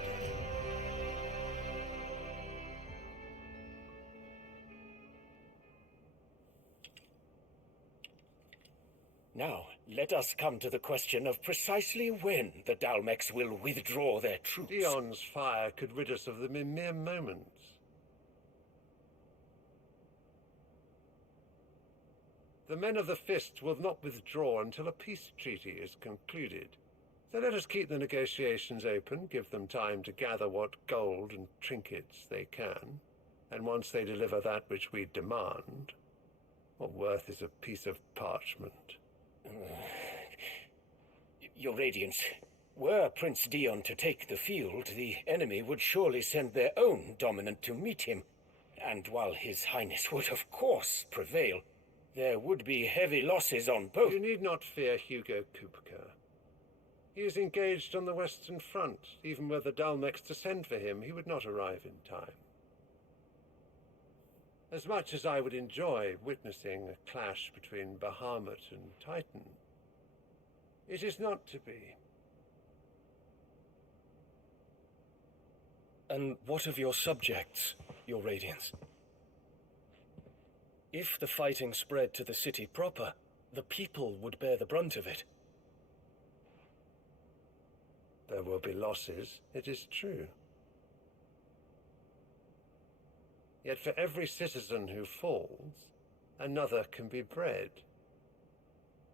Now, let us come to the question of precisely when the Dalmecs will withdraw their troops. Dion's fire could rid us of them in mere moments. The men of the Fist will not withdraw until a peace treaty is concluded. So let us keep the negotiations open, give them time to gather what gold and trinkets they can, and once they deliver that which we demand, what worth is a piece of parchment? Your Radiance, were Prince Dion to take the field, the enemy would surely send their own dominant to meet him. And while His Highness would of course prevail, there would be heavy losses on both. You need not fear Hugo Kupka. He is engaged on the Western Front. Even were the Dalmecs to send for him, he would not arrive in time. As much as I would enjoy witnessing a clash between Bahamut and Titan, it is not to be. And what of your subjects, Your Radiance? If the fighting spread to the city proper, the people would bear the brunt of it. There will be losses, it is true. Yet for every citizen who falls, another can be bred.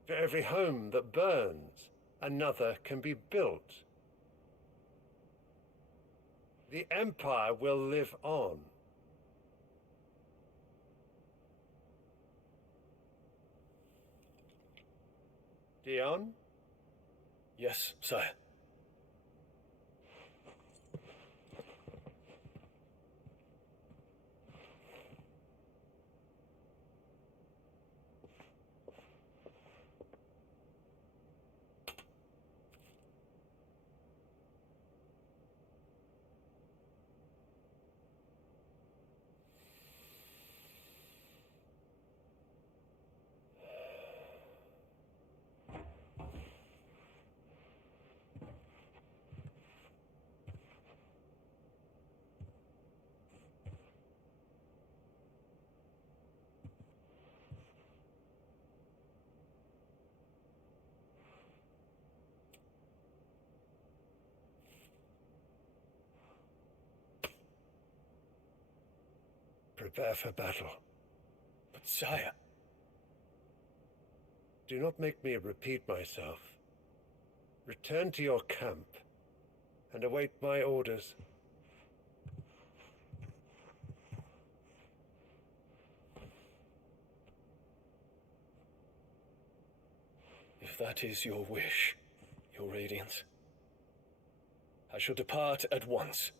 For every home that burns, another can be built. The Empire will live on. Dion? Yes, sire. Prepare for battle. But sire... Do not make me repeat myself. Return to your camp and await my orders. If that is your wish, your Radiance, I shall depart at once.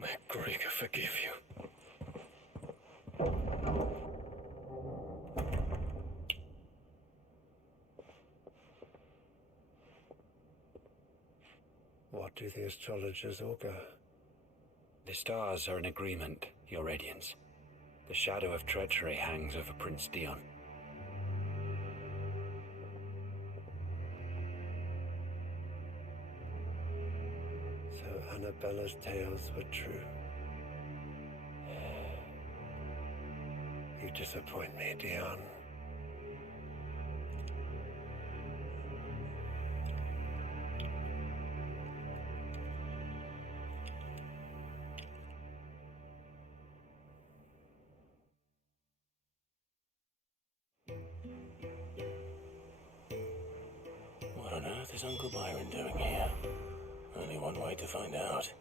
May Gregor forgive you. What do the astrologers augur? The stars are in agreement, Your Radiance. The shadow of treachery hangs over Prince Dion. So Annabella's tales were true. You disappoint me, Dion. What on earth is Uncle Byron doing here? Only one way to find out.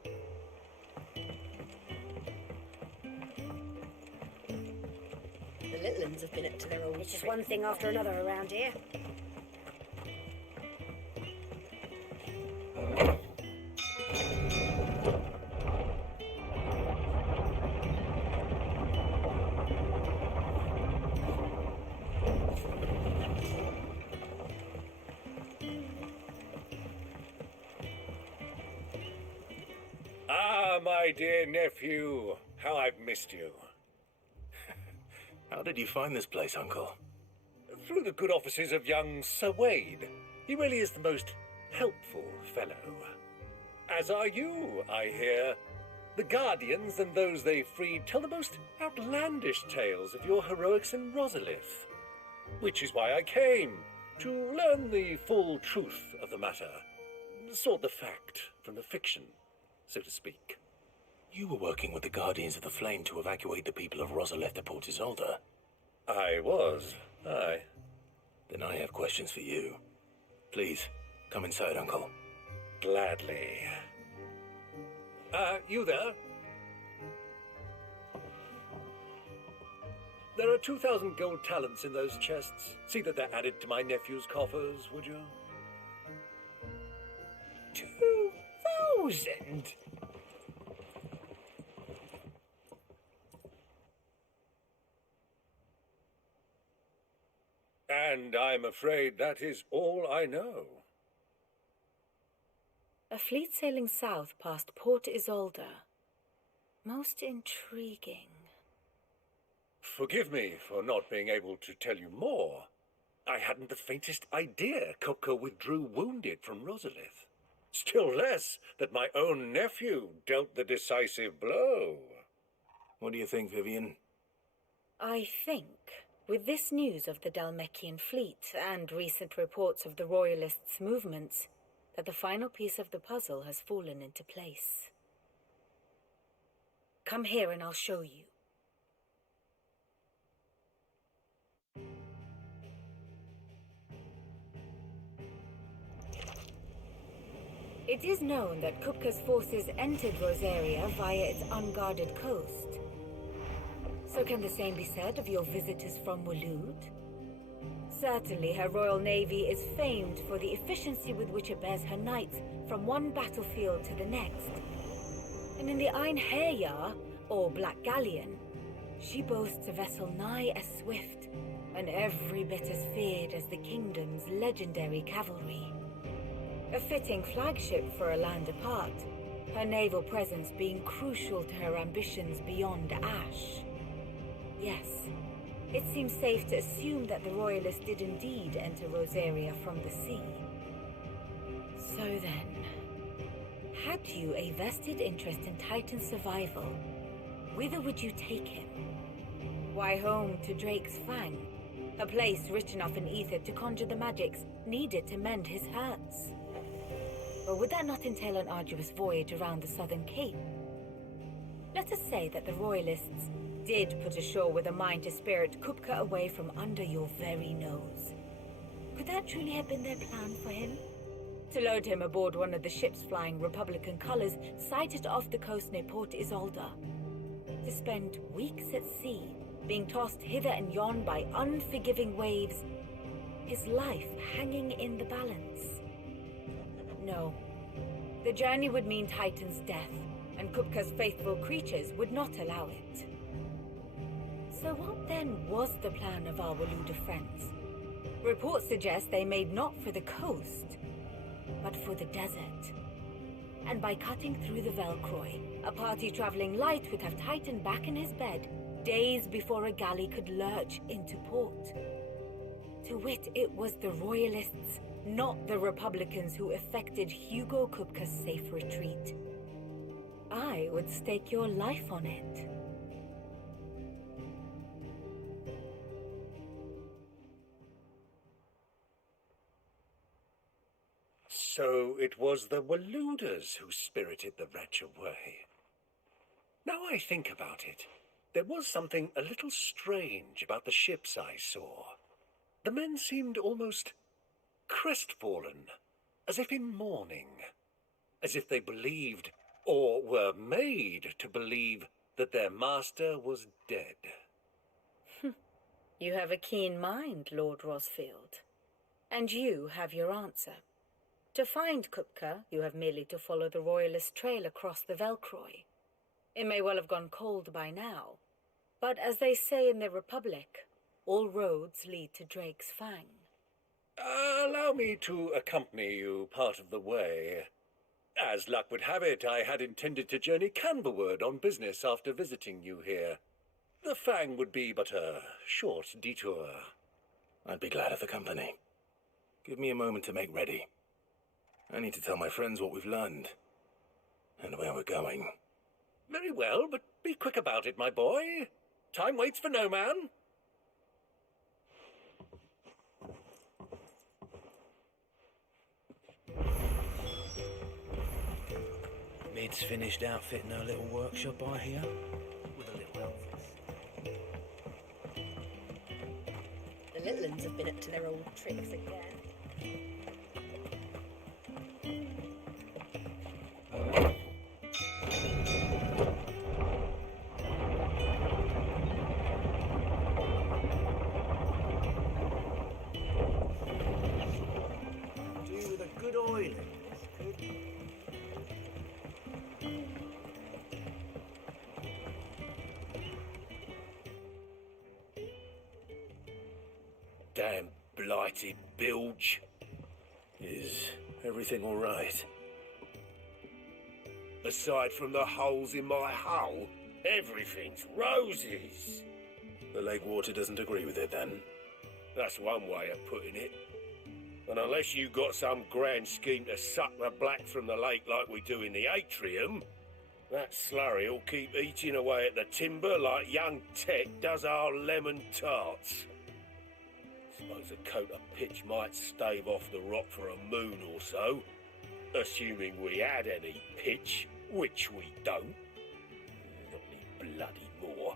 The little uns have been up to their old. It's just one thing after another around here. Ah, my dear nephew, how I've missed you. How did you find this place, Uncle? Through the good offices of young Sir Wade. He really is the most helpful fellow. As are you, I hear. The Guardians and those they freed tell the most outlandish tales of your heroics in Rosalith. Which is why I came, to learn the full truth of the matter. Sort the fact from the fiction, so to speak. You were working with the Guardians of the Flame to evacuate the people of Rosalith to Port Isolde. I was, aye. Then I have questions for you. Please, come inside, Uncle. Gladly. You there? There are 2,000 gold talents in those chests. See that they're added to my nephew's coffers, would you? 2,000? And I'm afraid that is all I know. A fleet sailing south past Port Isolde. Most intriguing. Forgive me for not being able to tell you more. I hadn't the faintest idea Kopko withdrew wounded from Rosalith. Still less that my own nephew dealt the decisive blow. What do you think, Vivian? I think, with this news of the Dhalmekian fleet and recent reports of the Royalists' movements, that the final piece of the puzzle has fallen into place. Come here and I'll show you. It is known that Kupka's forces entered Rosaria via its unguarded coast. So can the same be said of your visitors from Waloed? Certainly, her Royal Navy is famed for the efficiency with which it bears her knights from one battlefield to the next. And in the Ein Herjar, or Black Galleon, she boasts a vessel nigh as swift and every bit as feared as the kingdom's legendary cavalry. A fitting flagship for a land apart, her naval presence being crucial to her ambitions beyond Ash. Yes, it seems safe to assume that the Royalists did indeed enter Rosaria from the sea. So then, had you a vested interest in Titan's survival, whither would you take him? Why, home to Drake's Fang, a place rich enough in ether to conjure the magics needed to mend his hurts. Or would that not entail an arduous voyage around the southern cape? Let us say that the Royalists did put ashore with a mind to spirit Kupka away from under your very nose. Could that truly have been their plan for him? To load him aboard one of the ships flying Republican colors sighted off the coast near Port Isolda? To spend weeks at sea, being tossed hither and yon by unforgiving waves, his life hanging in the balance? No. The journey would mean Titan's death, and Kupka's faithful creatures would not allow it. So what then was the plan of our Waloed friends? Reports suggest they made not for the coast, but for the desert. And by cutting through the Velcroy, a party traveling light would have Titan back in his bed days before a galley could lurch into port. To wit, it was the Royalists, not the Republicans, who effected Hugo Kupka's safe retreat. I would stake your life on it. So it was the Waloeders who spirited the wretch away. Now I think about it, there was something a little strange about the ships I saw. The men seemed almost crestfallen, as if in mourning, as if they believed, or were made to believe, that their master was dead. You have a keen mind, Lord Rosfield. And you have your answer. To find Kupka, you have merely to follow the Royalist trail across the Velcroy. It may well have gone cold by now, but as they say in the Republic, all roads lead to Drake's Fang. Allow me to accompany you part of the way. As luck would have it, I had intended to journey Canberward on business after visiting you here. The Fang would be but a short detour. I'd be glad of the company. Give me a moment to make ready. I need to tell my friends what we've learned, and where we're going. Very well, but be quick about it, my boy. Time waits for no man. Mid's finished outfitting her little workshop, I hear. With a little help. The little uns have been up to their old tricks again. Do with a good oil. Damn blighted bilge. Is everything all right? Aside from the holes in my hull, everything's roses. The lake water doesn't agree with it, then? That's one way of putting it. And unless you got some grand scheme to suck the black from the lake like we do in the atrium, that slurry'll keep eating away at the timber like young Tech does our lemon tarts. Suppose a coat of pitch might stave off the rock for a moon or so, assuming we had any pitch, which we don't. Not any bloody more.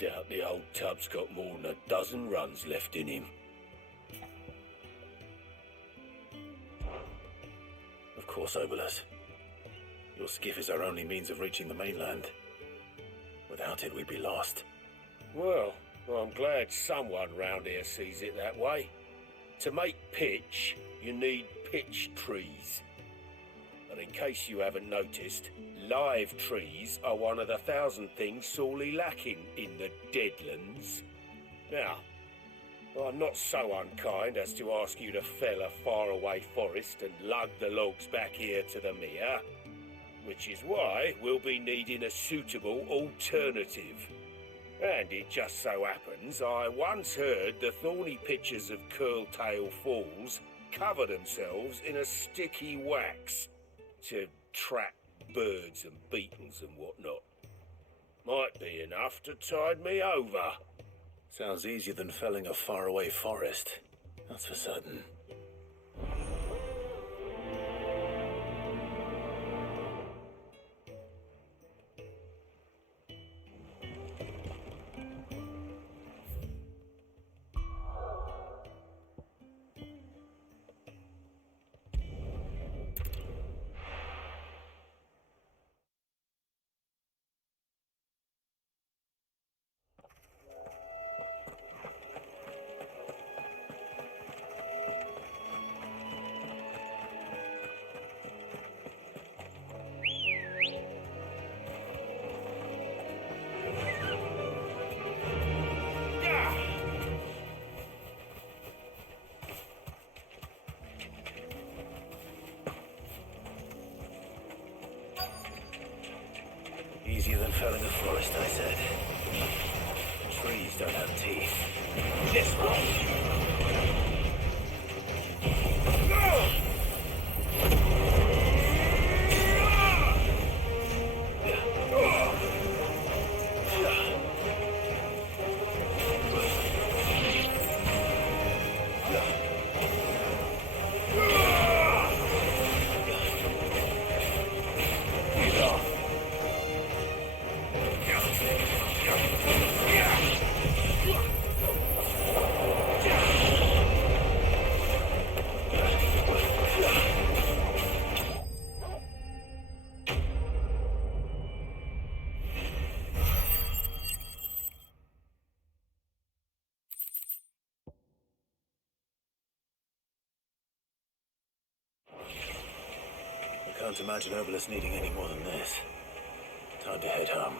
Doubt the old tub's got more than a dozen runs left in him. Of course course, Obolus. Your skiff is our only means of reaching the mainland. Without it, we'd be lost. Well, I'm glad someone round here sees it that way. To make pitch, you need pitch trees. And in case you haven't noticed, live trees are one of the 1,000 things sorely lacking in the Deadlands. Now, I'm not so unkind as to ask you to fell a faraway forest and lug the logs back here to the mere, which is why we'll be needing a suitable alternative. And it just so happens I once heard the thorny pitchers of Curltail Falls cover themselves in a sticky wax to trap birds and beetles and whatnot. Might be enough to tide me over. Sounds easier than felling a faraway forest. That's for certain. Easier than felling a forest, I said. Trees don't have teeth. Just I can't imagine Obolus needing any more than this. Time to head home.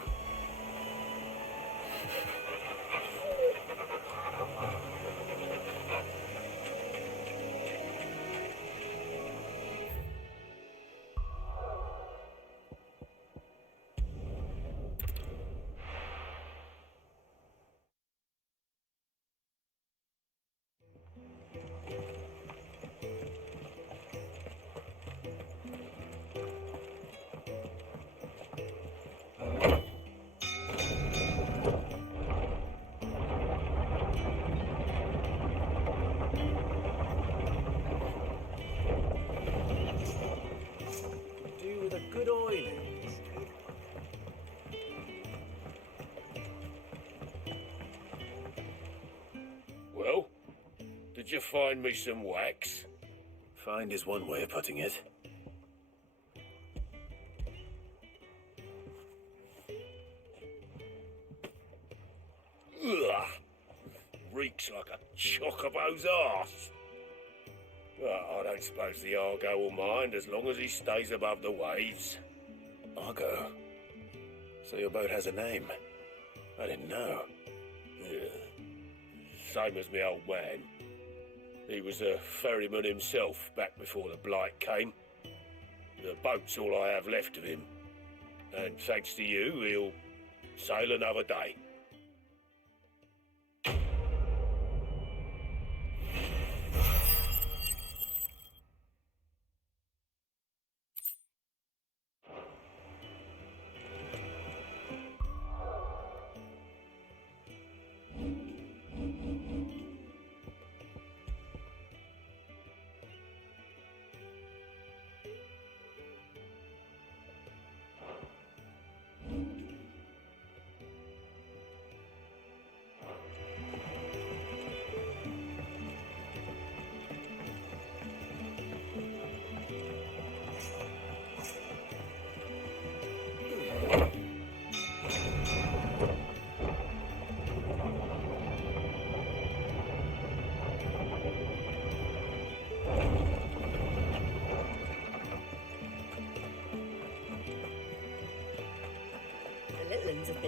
Good oiling. Well, did you find me some wax? Find is one way of putting it. Ugh. Reeks like a chocobo's arse. Well, I don't suppose the Argo will mind as long as he stays above the waves. Argo? So your boat has a name? I didn't know. Yeah. Same as my old man. He was a ferryman himself back before the Blight came. The boat's all I have left of him. And thanks to you, he'll sail another day.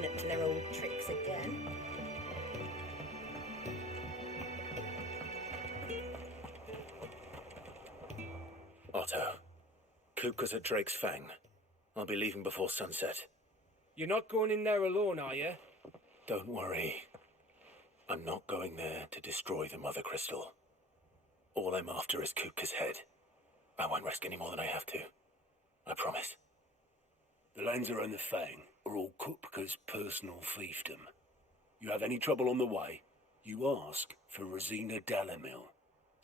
been up to their old tricks again. Otto, Kupka's at Drake's Fang. I'll be leaving before sunset. You're not going in there alone, are you? Don't worry. I'm not going there to destroy the Mother Crystal. All I'm after is Kupka's head. I won't risk any more than I have to. I promise. The lands around the Fang are all Kupka's personal fiefdom. You have any trouble on the way, you ask for Rosina Dalamil,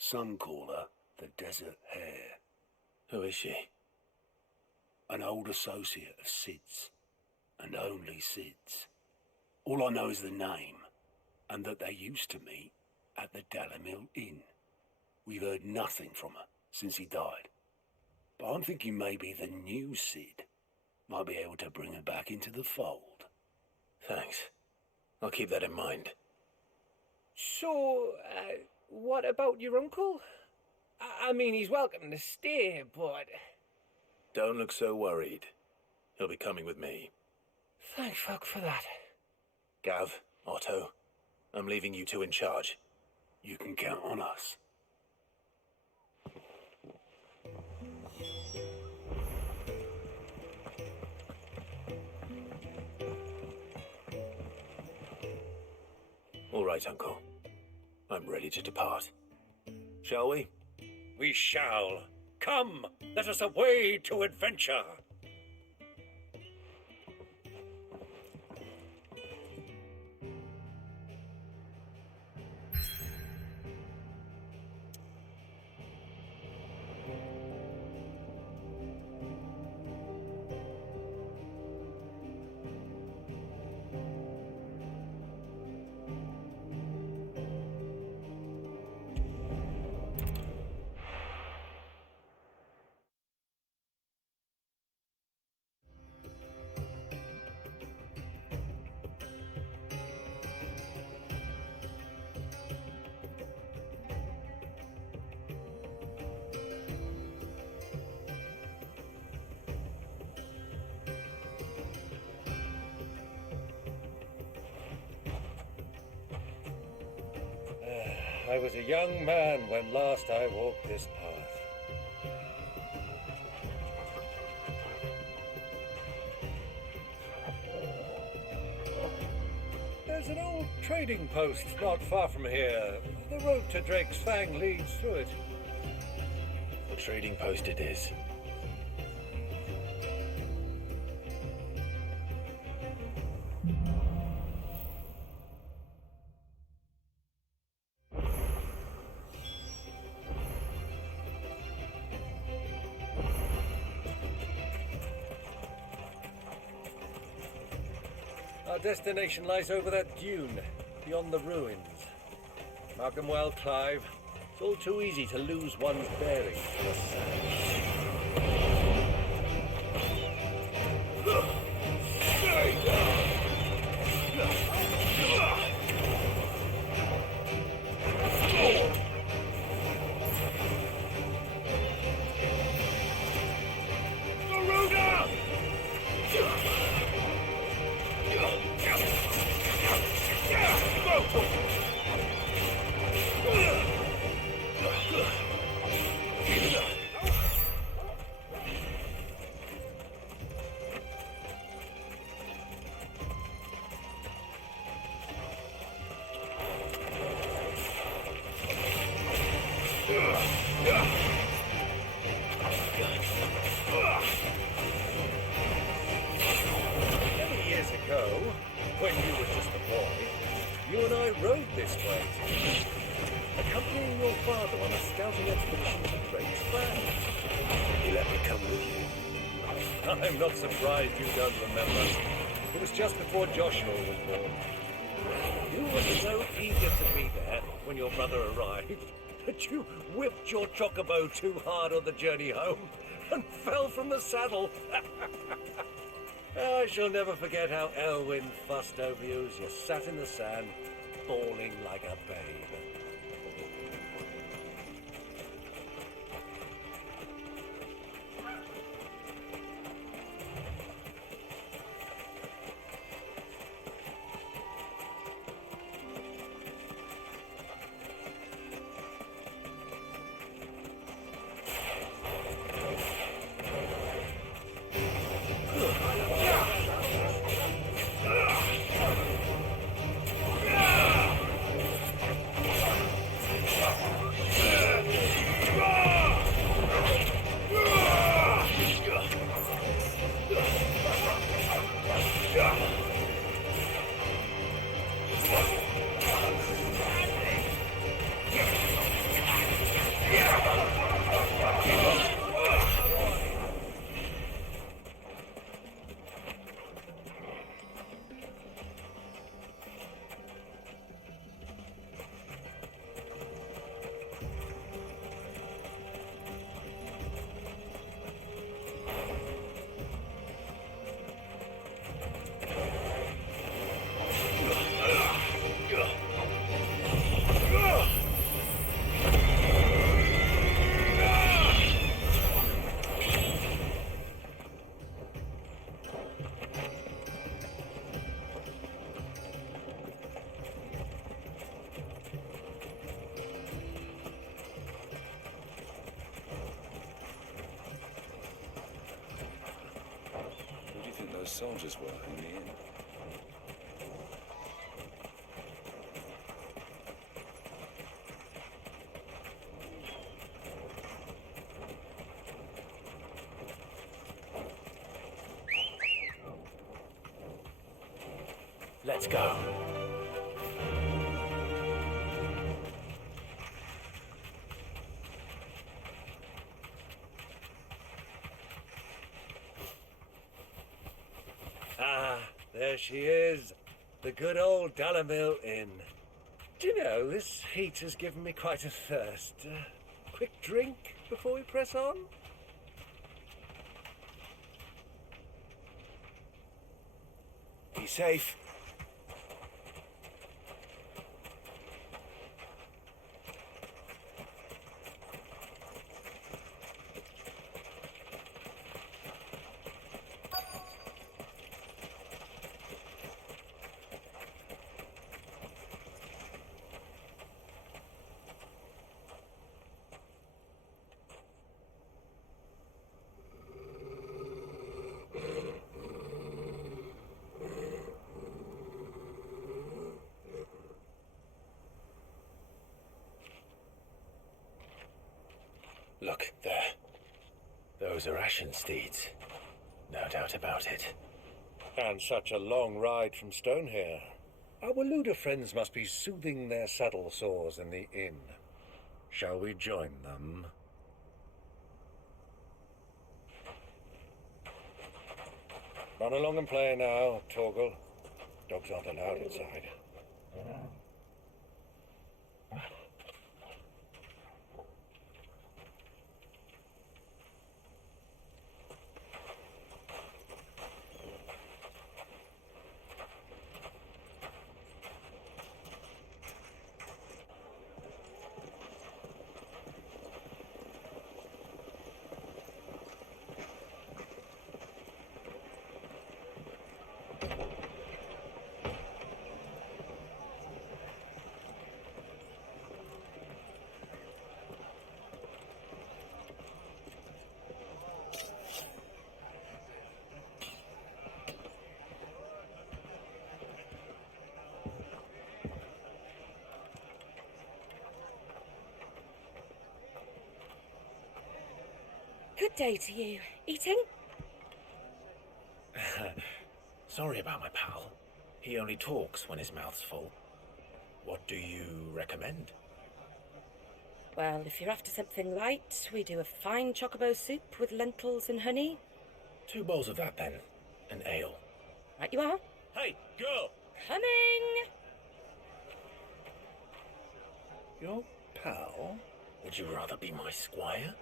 Suncaller, the Desert Hare. Who is she? An old associate of Sid's, and only Sid's. All I know is the name, and that they used to meet at the Dalamil Inn. We've heard nothing from her since he died. But I'm thinking maybe the new Sid might be able to bring her back into the fold. Thanks. I'll keep that in mind. So, what about your uncle? I mean, he's welcome to stay, but... Don't look so worried. He'll be coming with me. Thank fuck for that. Gav, Otto, I'm leaving you two in charge. You can count on us. All right, Uncle. I'm ready to depart. Shall we? We shall. Come, let us away to adventure. I was a young man when last I walked this path. There's an old trading post not far from here. The road to Drake's Fang leads through it. The trading post it is. Our destination lies over that dune, beyond the ruins. Mark them well, Clive. It's all too easy to lose one's bearings in the sand. Many years ago, when you were just a boy, you and I rode this way, accompanying your father on a scouting expedition to Drake's Fang. He let me come with you. I'm not surprised you don't remember. It was just before Joshua was born. You were so eager to be there when your brother arrived that you whipped your chocobo too hard on the journey home and fell from the saddle. I shall never forget how Elwyn fussed over you as you sat in the sand, bawling like a babe. those soldiers were in the inn. Let's go. Ah, there she is. The good old Dalamil Inn. Do you know, this heat has given me quite a thirst. Quick drink before we press on? Be safe. Look, there. Those are Ashen steeds. No doubt about it. And such a long ride from Stonehair. Our Luda friends must be soothing their saddle sores in the inn. Shall we join them? Run along and play now, Torgal. Dogs aren't allowed inside. Good day to you. Eating? Sorry about my pal. He only talks when his mouth's full. What do you recommend? Well, if you're after something light, we do a fine chocobo soup with lentils and honey. 2 bowls of that, then. An ale. Right you are. Hey, girl! Coming! Your pal? Would you rather be my squire?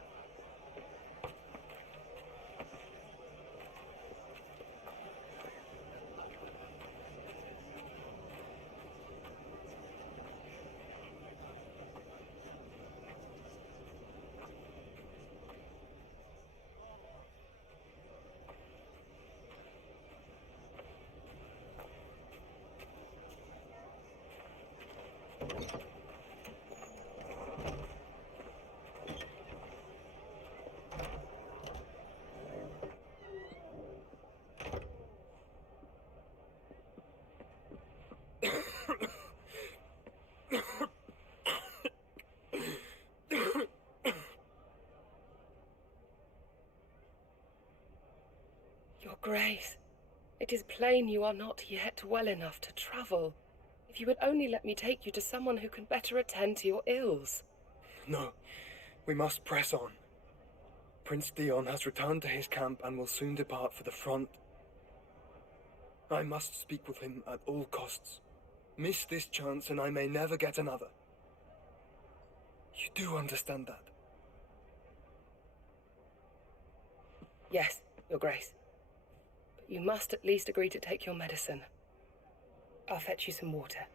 Your Grace, it is plain you are not yet well enough to travel. If you would only let me take you to someone who can better attend to your ills. No, we must press on. Prince Dion has returned to his camp and will soon depart for the front. I must speak with him at all costs. Miss this chance and I may never get another. You do understand that? Yes, Your Grace. But you must at least agree to take your medicine. I'll fetch you some water.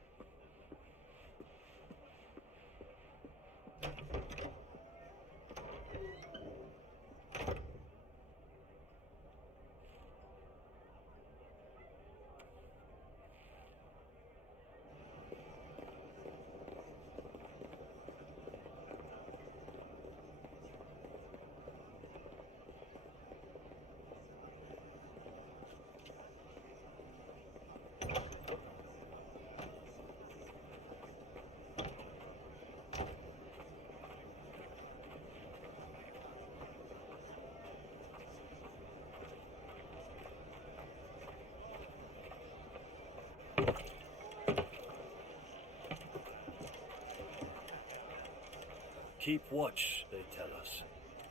keep watch, they tell us.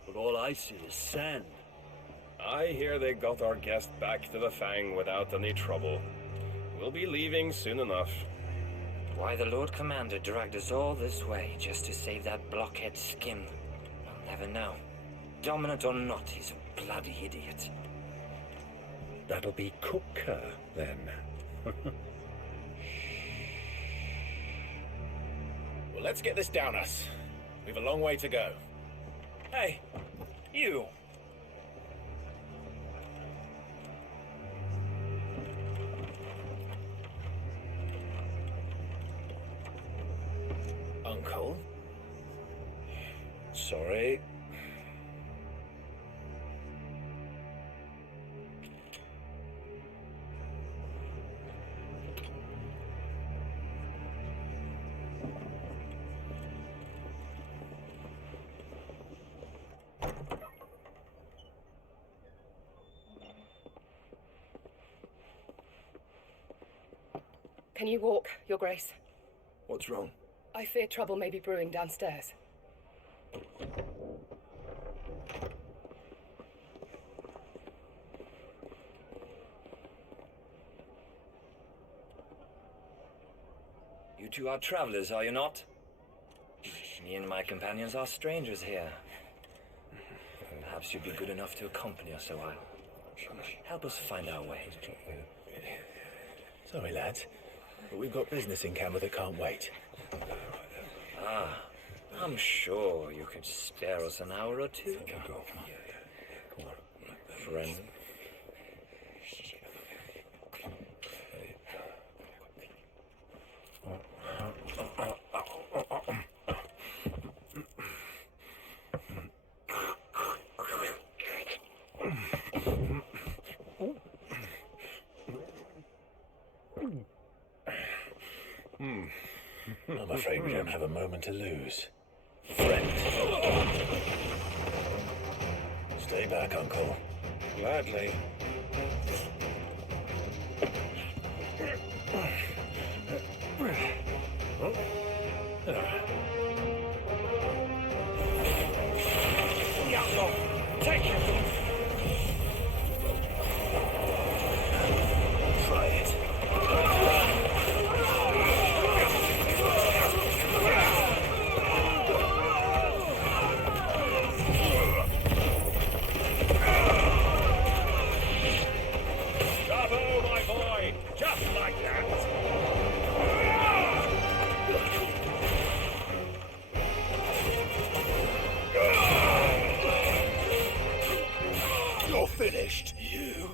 But all I see is sand. I hear they got our guest back to the Fang without any trouble. We'll be leaving soon enough. Why the Lord Commander dragged us all this way just to save that blockhead Skim, I'll never know. Dominant or not, he's a bloody idiot. That'll be Cooker, then. Well, let's get this down us. We've a long way to go. Hey, you! Uncle? Sorry. Can you walk, Your Grace? What's wrong? I fear trouble may be brewing downstairs. You two are travelers, are you not? Me and my companions are strangers here. Perhaps you'd be good enough to accompany us a while. Help us find our way. Sorry, lads, but we've got business in Camber that can't wait. Ah, I'm sure you could spare us an hour or two. Friend. I'm afraid we don't have a moment to lose. Friend. Stay back, Uncle. Gladly. Take it! Try it. Bravo, my boy! Just like that! You're finished. You.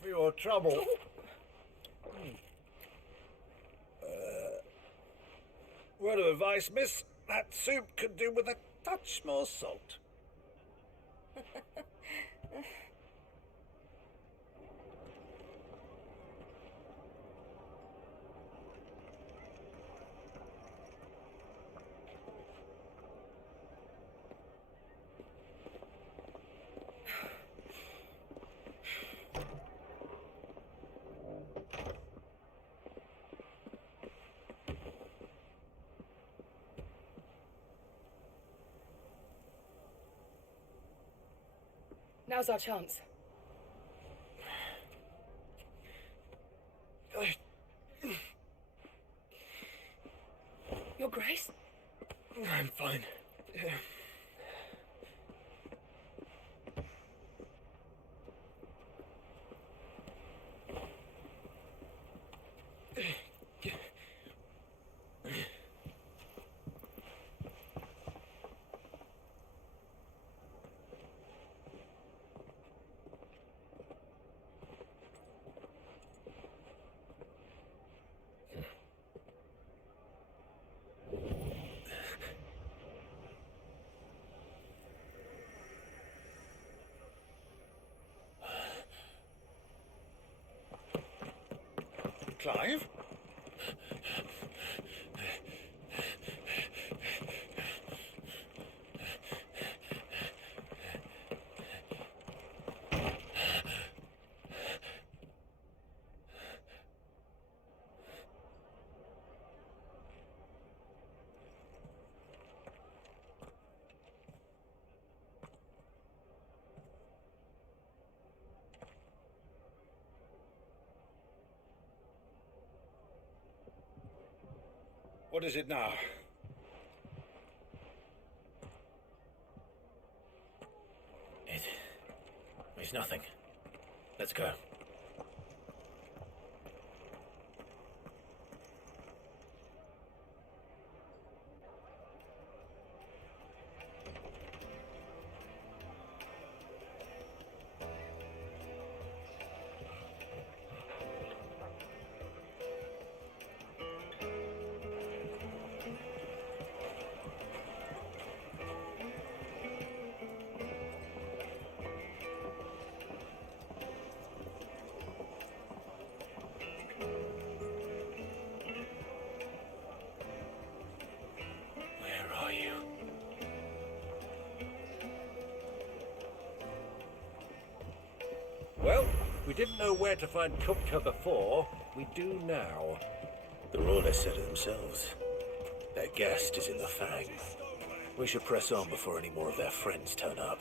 For your trouble. Word of advice, miss. That soup could do with a touch more salt. Now's our chance. Your Grace? I'm fine. Clive? What is it now? It's nothing. Let's go. Well, we didn't know where to find Kupka before. We do now. The Rawlers said it themselves. Their guest is in the Fang. We should press on before any more of their friends turn up.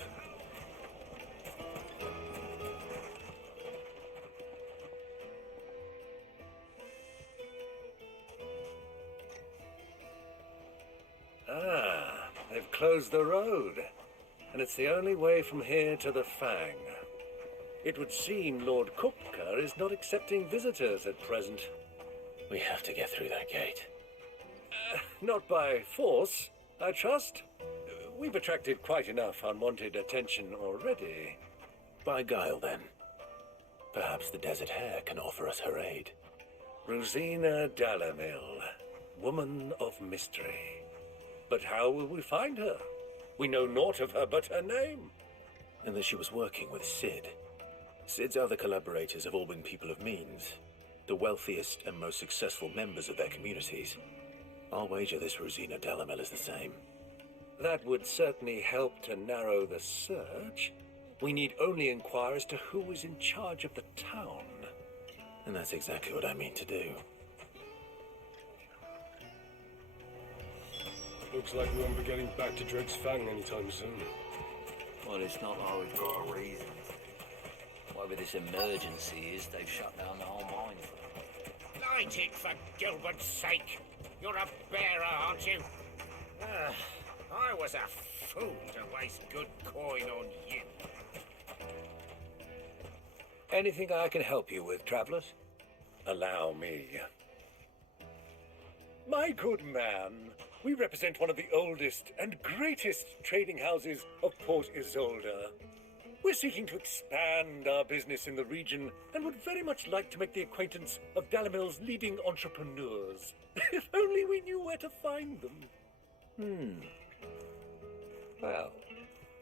Ah, they've closed the road. And it's the only way from here to the Fang. It would seem Lord Kupka is not accepting visitors at present. We have to get through that gate. Not by force, I trust. We've attracted quite enough unwanted attention already. By guile, then. Perhaps the Desert Hare can offer us her aid. Rosina Dalamil, woman of mystery. But how will we find her? We know naught of her but her name. And that she was working with Cid. Cid's other collaborators have all been people of means, the wealthiest and most successful members of their communities. I'll wager this Rosina Dalamil is the same. That would certainly help to narrow the search. We need only inquire as to who is in charge of the town. And that's exactly what I mean to do. Looks like we won't be getting back to Drake's Fang anytime soon. Well, it's not like we've got a reason. Whatever this emergency is, they've shut down the whole mine. Light it, for Gilbert's sake! You're a bearer, aren't you? I was a fool to waste good coin on you. Anything I can help you with, travellers? Allow me. My good man, we represent one of the oldest and greatest trading houses of Port Isolde. We're seeking to expand our business in the region and would very much like to make the acquaintance of Dalamil's leading entrepreneurs. If only we knew where to find them. Well,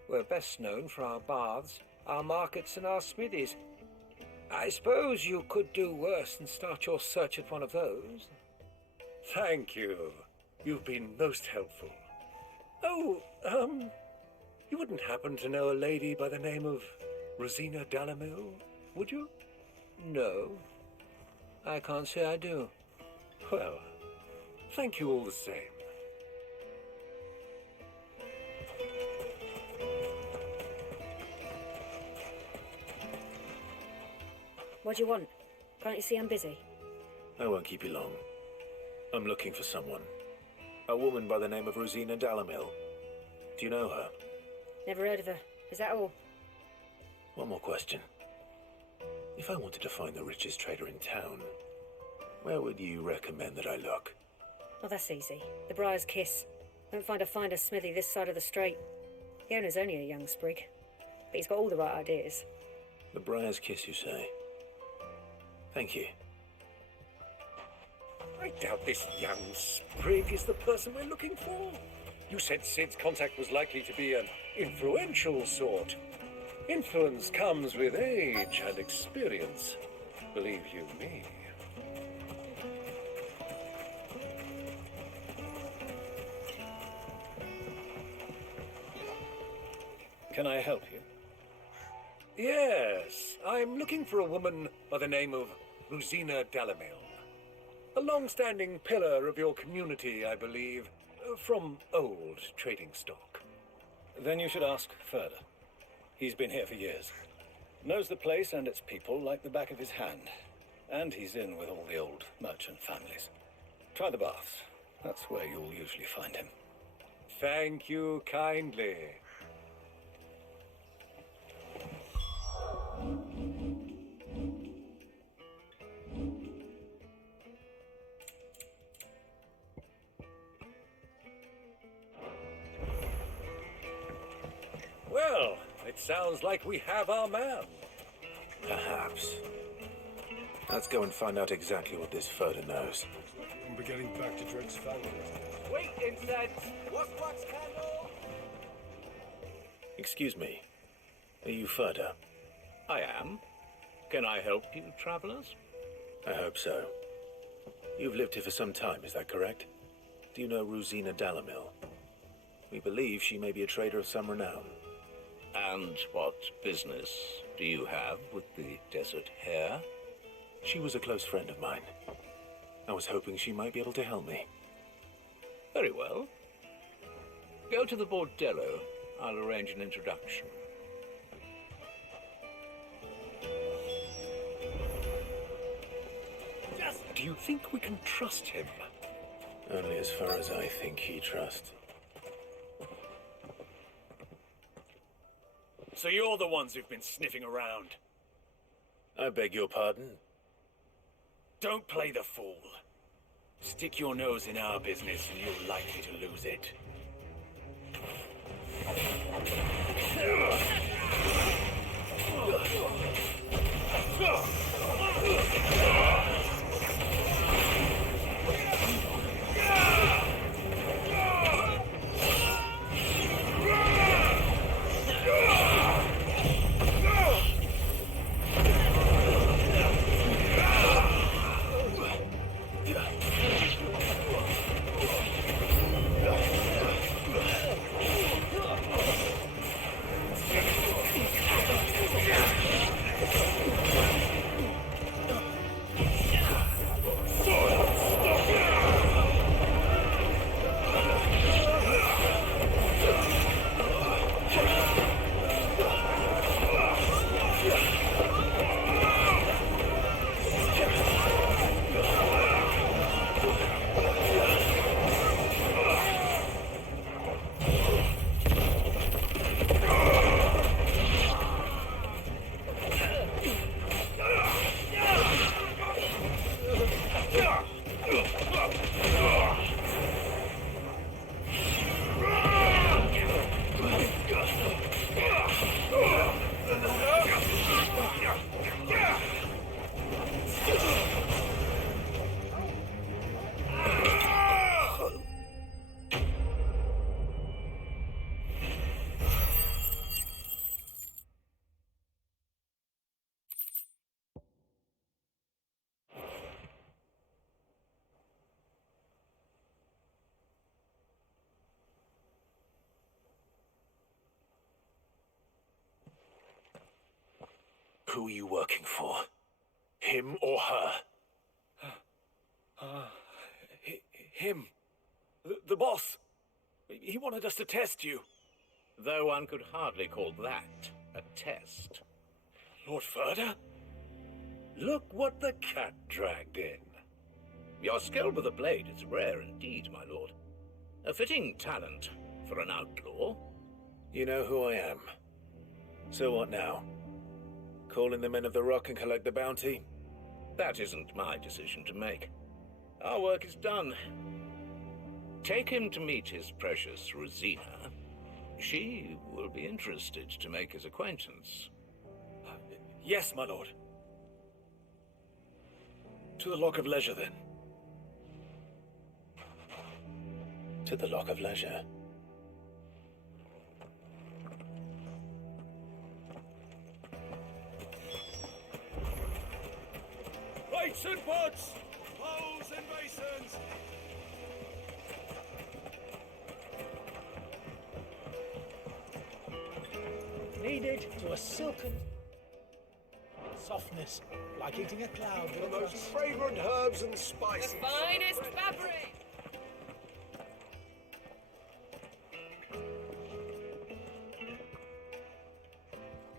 we're best known for our baths, our markets and our smithies. I suppose you could do worse than start your search at one of those. Thank you. You've been most helpful. Oh, you wouldn't happen to know a lady by the name of Rosina Dalamil, would you? No, I can't say I do. Well, thank you all the same. What do you want? Can't you see I'm busy? I won't keep you long. I'm looking for someone. A woman by the name of Rosina Dalamil. Do you know her? Never heard of her. Is that all? One more question. If I wanted to find the richest trader in town, where would you recommend that I look? Oh, that's easy. The Briar's Kiss. Won't find a finer smithy this side of the strait. The owner's only a young sprig, but he's got all the right ideas. The Briar's Kiss, you say? Thank you. I doubt this young sprig is the person we're looking for. You said Cid's contact was likely to be an influential sort. Influence comes with age and experience, believe you me. Can I help you? Yes, I'm looking for a woman by the name of Rosina Dalamil. A long-standing pillar of your community, I believe, from old trading stock. Then you should ask Ferda. He's been here for years. Knows the place and its people like the back of his hand. And he's in with all the old merchant families. Try the baths. That's where you'll usually find him. Thank you kindly. Well, it sounds like we have our man. Perhaps. Let's go and find out exactly what this Ferda knows. We'll be getting back to Drake's family. Wait, incense! What's wax candle? Excuse me. Are you Ferda? I am. Can I help you, travelers? I hope so. You've lived here for some time, is that correct? Do you know Rosina Dalamil? We believe she may be a trader of some renown. And what business do you have with the Desert Hare? She was a close friend of mine. I was hoping she might be able to help me. Very well. Go to the bordello. I'll arrange an introduction. Do you think we can trust him? Only as far as I think he trusts. So you're the ones who've been sniffing around. I beg your pardon? Don't play the fool. Stick your nose in our business and you're likely to lose it. Who are you working for? Him or her? Him. The boss. He wanted us to test you. Though one could hardly call that a test. Lord Ferda? Look what the cat dragged in. Your skill with the blade is rare indeed, my lord. A fitting talent for an outlaw. You know who I am. So what now? Call in the Men of the Rock and collect the bounty? That isn't my decision to make. Our work is done. Take him to meet his precious Rosina. She will be interested to make his acquaintance. Yes, my lord. To the Lock of Leisure, then. To the Lock of Leisure. Rights and pots! Bowls and basins! faded to a silken softness, like eating a cloud with The most fragrant herbs and spices. The finest fabric!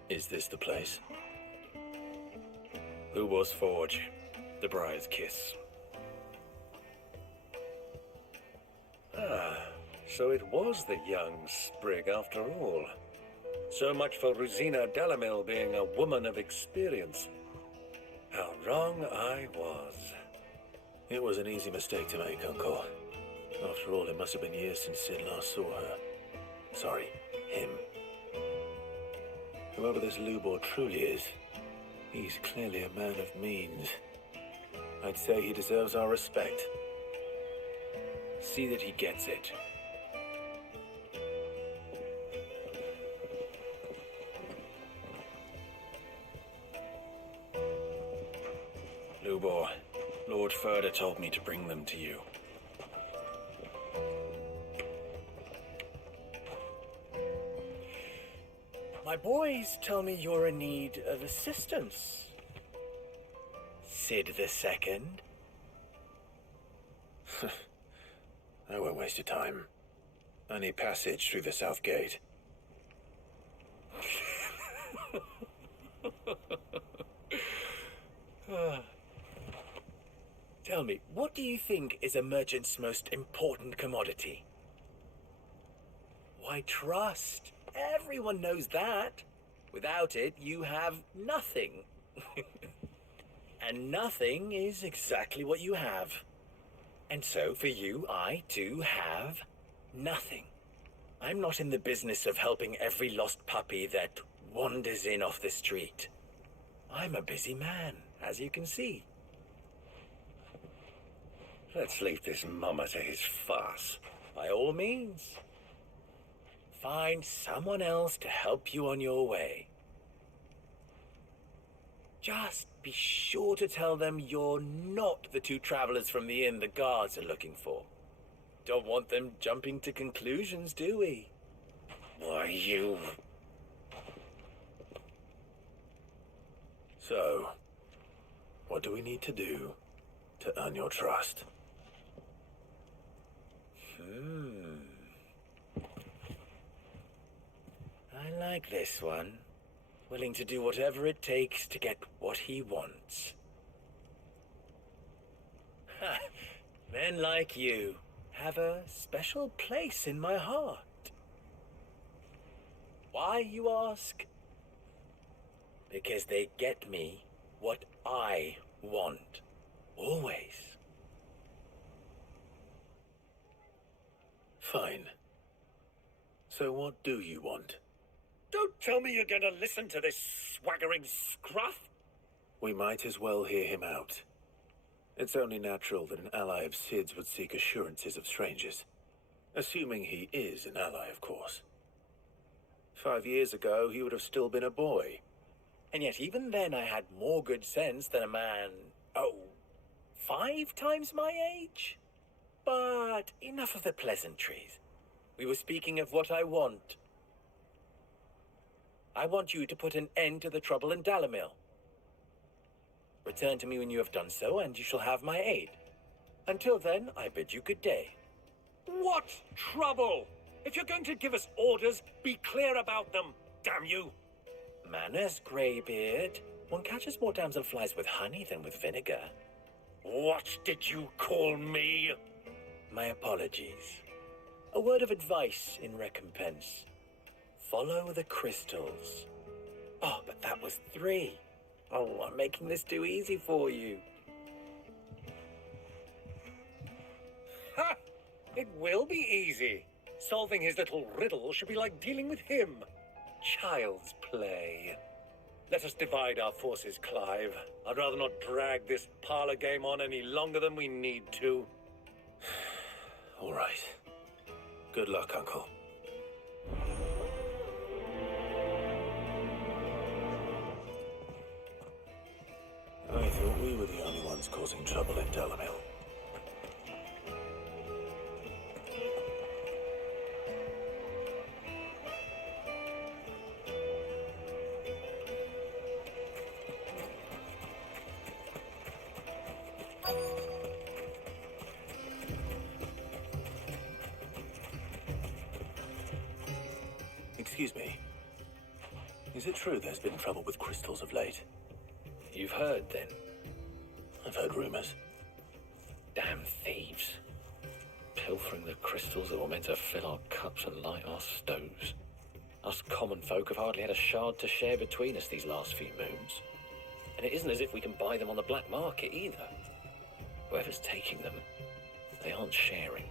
Is this the place? Lubor's Forge, the Briar's Kiss. Ah, so it was the young sprig after all. So much for Rosina Delamil being a woman of experience. How wrong I was. It was an easy mistake to make, Uncle. After all, it must have been years since Sid last saw her. Sorry, him. Whoever this Lubor truly is, he's clearly a man of means. I'd say he deserves our respect. See that he gets it. Lubor, Lord Furder told me to bring them to you. My boys tell me you're in need of assistance. Sid the Second. I won't waste your time. I need passage through the south gate. Tell me, what do you think is a merchant's most important commodity? Why, trust. Everyone knows that. Without it, you have nothing. And nothing is exactly what you have. And so, for you, I, too, have nothing. I'm not in the business of helping every lost puppy that wanders in off the street. I'm a busy man, as you can see. Let's leave this mummer to his farce. By all means. Find someone else to help you on your way. Just be sure to tell them you're not the two travelers from the inn the guards are looking for. Don't want them jumping to conclusions, do we? Why, you... So, what do we need to do to earn your trust? I like this one. Willing to do whatever it takes to get what he wants. Ha! Men like you have a special place in my heart. Why, you ask? Because they get me what I want. Always. Fine. So what do you want? Don't tell me you're going to listen to this swaggering scruff. We might as well hear him out. It's only natural that an ally of Sid's would seek assurances of strangers. Assuming he is an ally, of course. 5 years ago, he would have still been a boy. And yet even then I had more good sense than a man, 5 times my age? But enough of the pleasantries. We were speaking of what I want. I want you to put an end to the trouble in Dalamil. Return to me when you have done so, and you shall have my aid. Until then, I bid you good day. What trouble? If you're going to give us orders, be clear about them, damn you! Manners, Greybeard. One catches more damselflies with honey than with vinegar. What did you call me? My apologies. A word of advice in recompense. Follow the crystals. Oh, but that was 3. Oh, I'm making this too easy for you. Ha! It will be easy. Solving his little riddle should be like dealing with him. Child's play. Let us divide our forces, Clive. I'd rather not drag this parlor game on any longer than we need to. All right. Good luck, Uncle. I thought we were the only ones causing trouble in Dalamil. Excuse me. Is it true there's been trouble with crystals of late? You've heard, then? I've heard rumors. Damn thieves. Pilfering the crystals that were meant to fill our cups and light our stoves. Us common folk have hardly had a shard to share between us these last few moons. And it isn't as if we can buy them on the black market either. Whoever's taking them, they aren't sharing.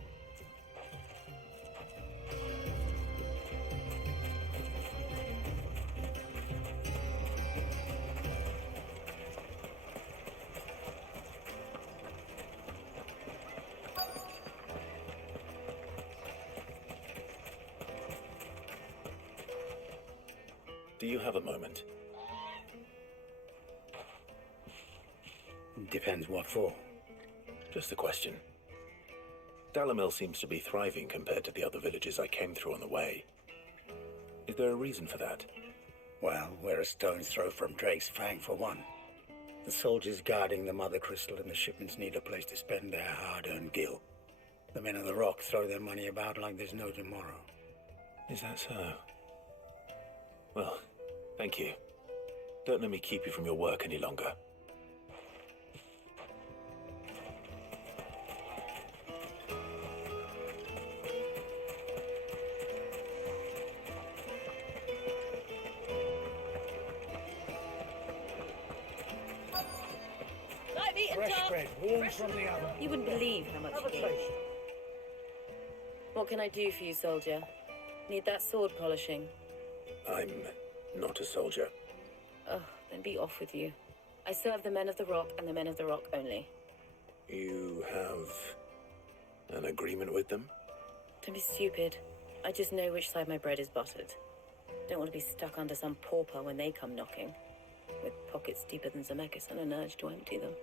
Do you have a moment? Depends what for. Just a question. Dalamil seems to be thriving compared to the other villages I came through on the way. Is there a reason for that? Well, we're a stone's throw from Drake's Fang for one. The soldiers guarding the Mother Crystal and the shipments need a place to spend their hard-earned gil. The men of the Rock throw their money about like there's no tomorrow. Is that so? Well, thank you. Don't let me keep you from your work any longer. Fresh bread, warm from the oven. You wouldn't believe how much he gave. What can I do for you, soldier? Need that sword polishing? I'm not a soldier. Oh, then be off with you. I serve the men of the Rock and the men of the Rock only. You have an agreement with them? Don't be stupid. I just know which side my bread is buttered. Don't want to be stuck under some pauper when they come knocking, with pockets deeper than Zemeckis and an urge to empty them.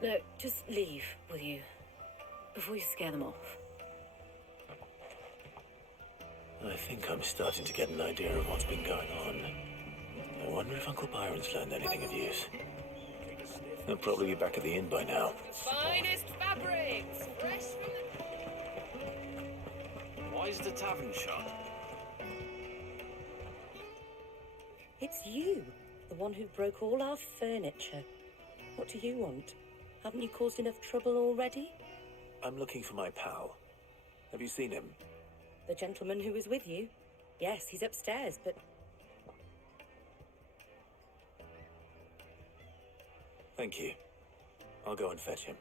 No, just leave, will you? Before you scare them off. I think I'm starting to get an idea of what's been going on. I wonder if Uncle Byron's learned anything of use. He'll probably be back at the inn by now. Finest fabrics, fresh from the... Why is the tavern shut? It's you, the one who broke all our furniture. What do you want? Haven't you caused enough trouble already? I'm looking for my pal. Have you seen him? The gentleman who was with you? Yes, he's upstairs, but... Thank you. I'll go and fetch him.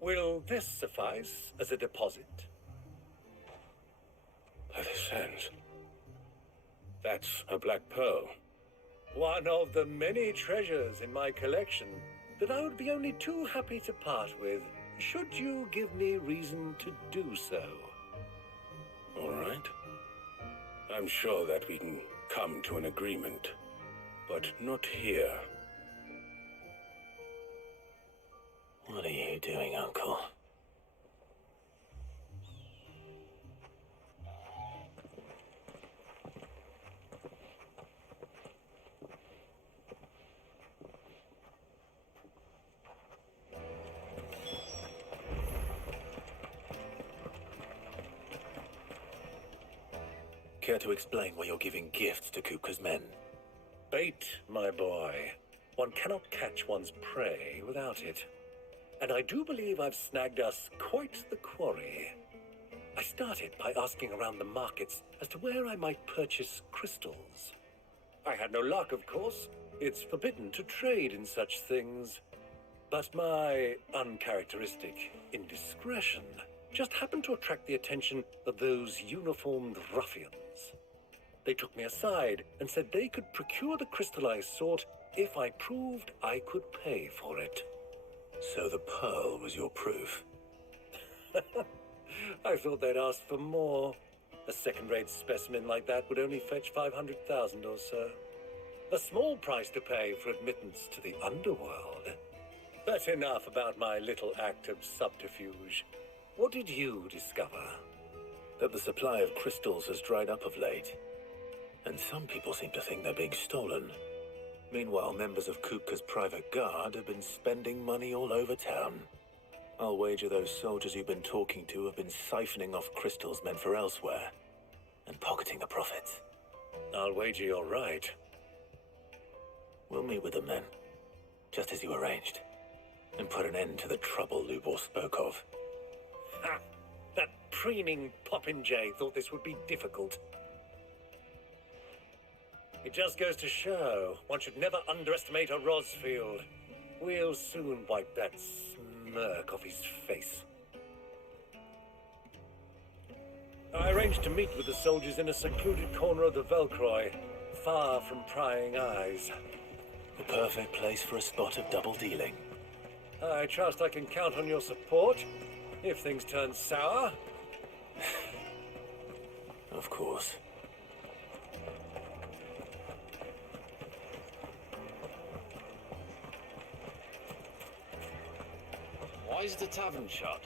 Will this suffice as a deposit? By the sands. That's a black pearl. One of the many treasures in my collection that I would be only too happy to part with, should you give me reason to do so. All right. I'm sure that we can come to an agreement, but not here. What are you doing, Uncle? Care to explain why you're giving gifts to Kupka's men? Bait, my boy. One cannot catch one's prey without it. And I do believe I've snagged us quite the quarry. I started by asking around the markets as to where I might purchase crystals. I had no luck, of course. It's forbidden to trade in such things. But my uncharacteristic indiscretion just happened to attract the attention of those uniformed ruffians. They took me aside and said they could procure the crystal I sought if I proved I could pay for it. So the pearl was your proof? I thought they'd ask for more. A second-rate specimen like that would only fetch 500,000 or so. A small price to pay for admittance to the underworld. But enough about my little act of subterfuge. What did you discover? That the supply of crystals has dried up of late. And some people seem to think they're being stolen. Meanwhile, members of Kupka's private guard have been spending money all over town. I'll wager those soldiers you've been talking to have been siphoning off crystals meant for elsewhere, and pocketing the profits. I'll wager you're right. We'll meet with them then, just as you arranged, and put an end to the trouble Lubor spoke of. Ha! That preening popinjay thought this would be difficult. It just goes to show one should never underestimate a Rosfield. We'll soon wipe that smirk off his face. I arranged to meet with the soldiers in a secluded corner of the Velcroy, far from prying eyes. The perfect place for a spot of double dealing. I trust I can count on your support if things turn sour. Of course. Why is the tavern shut?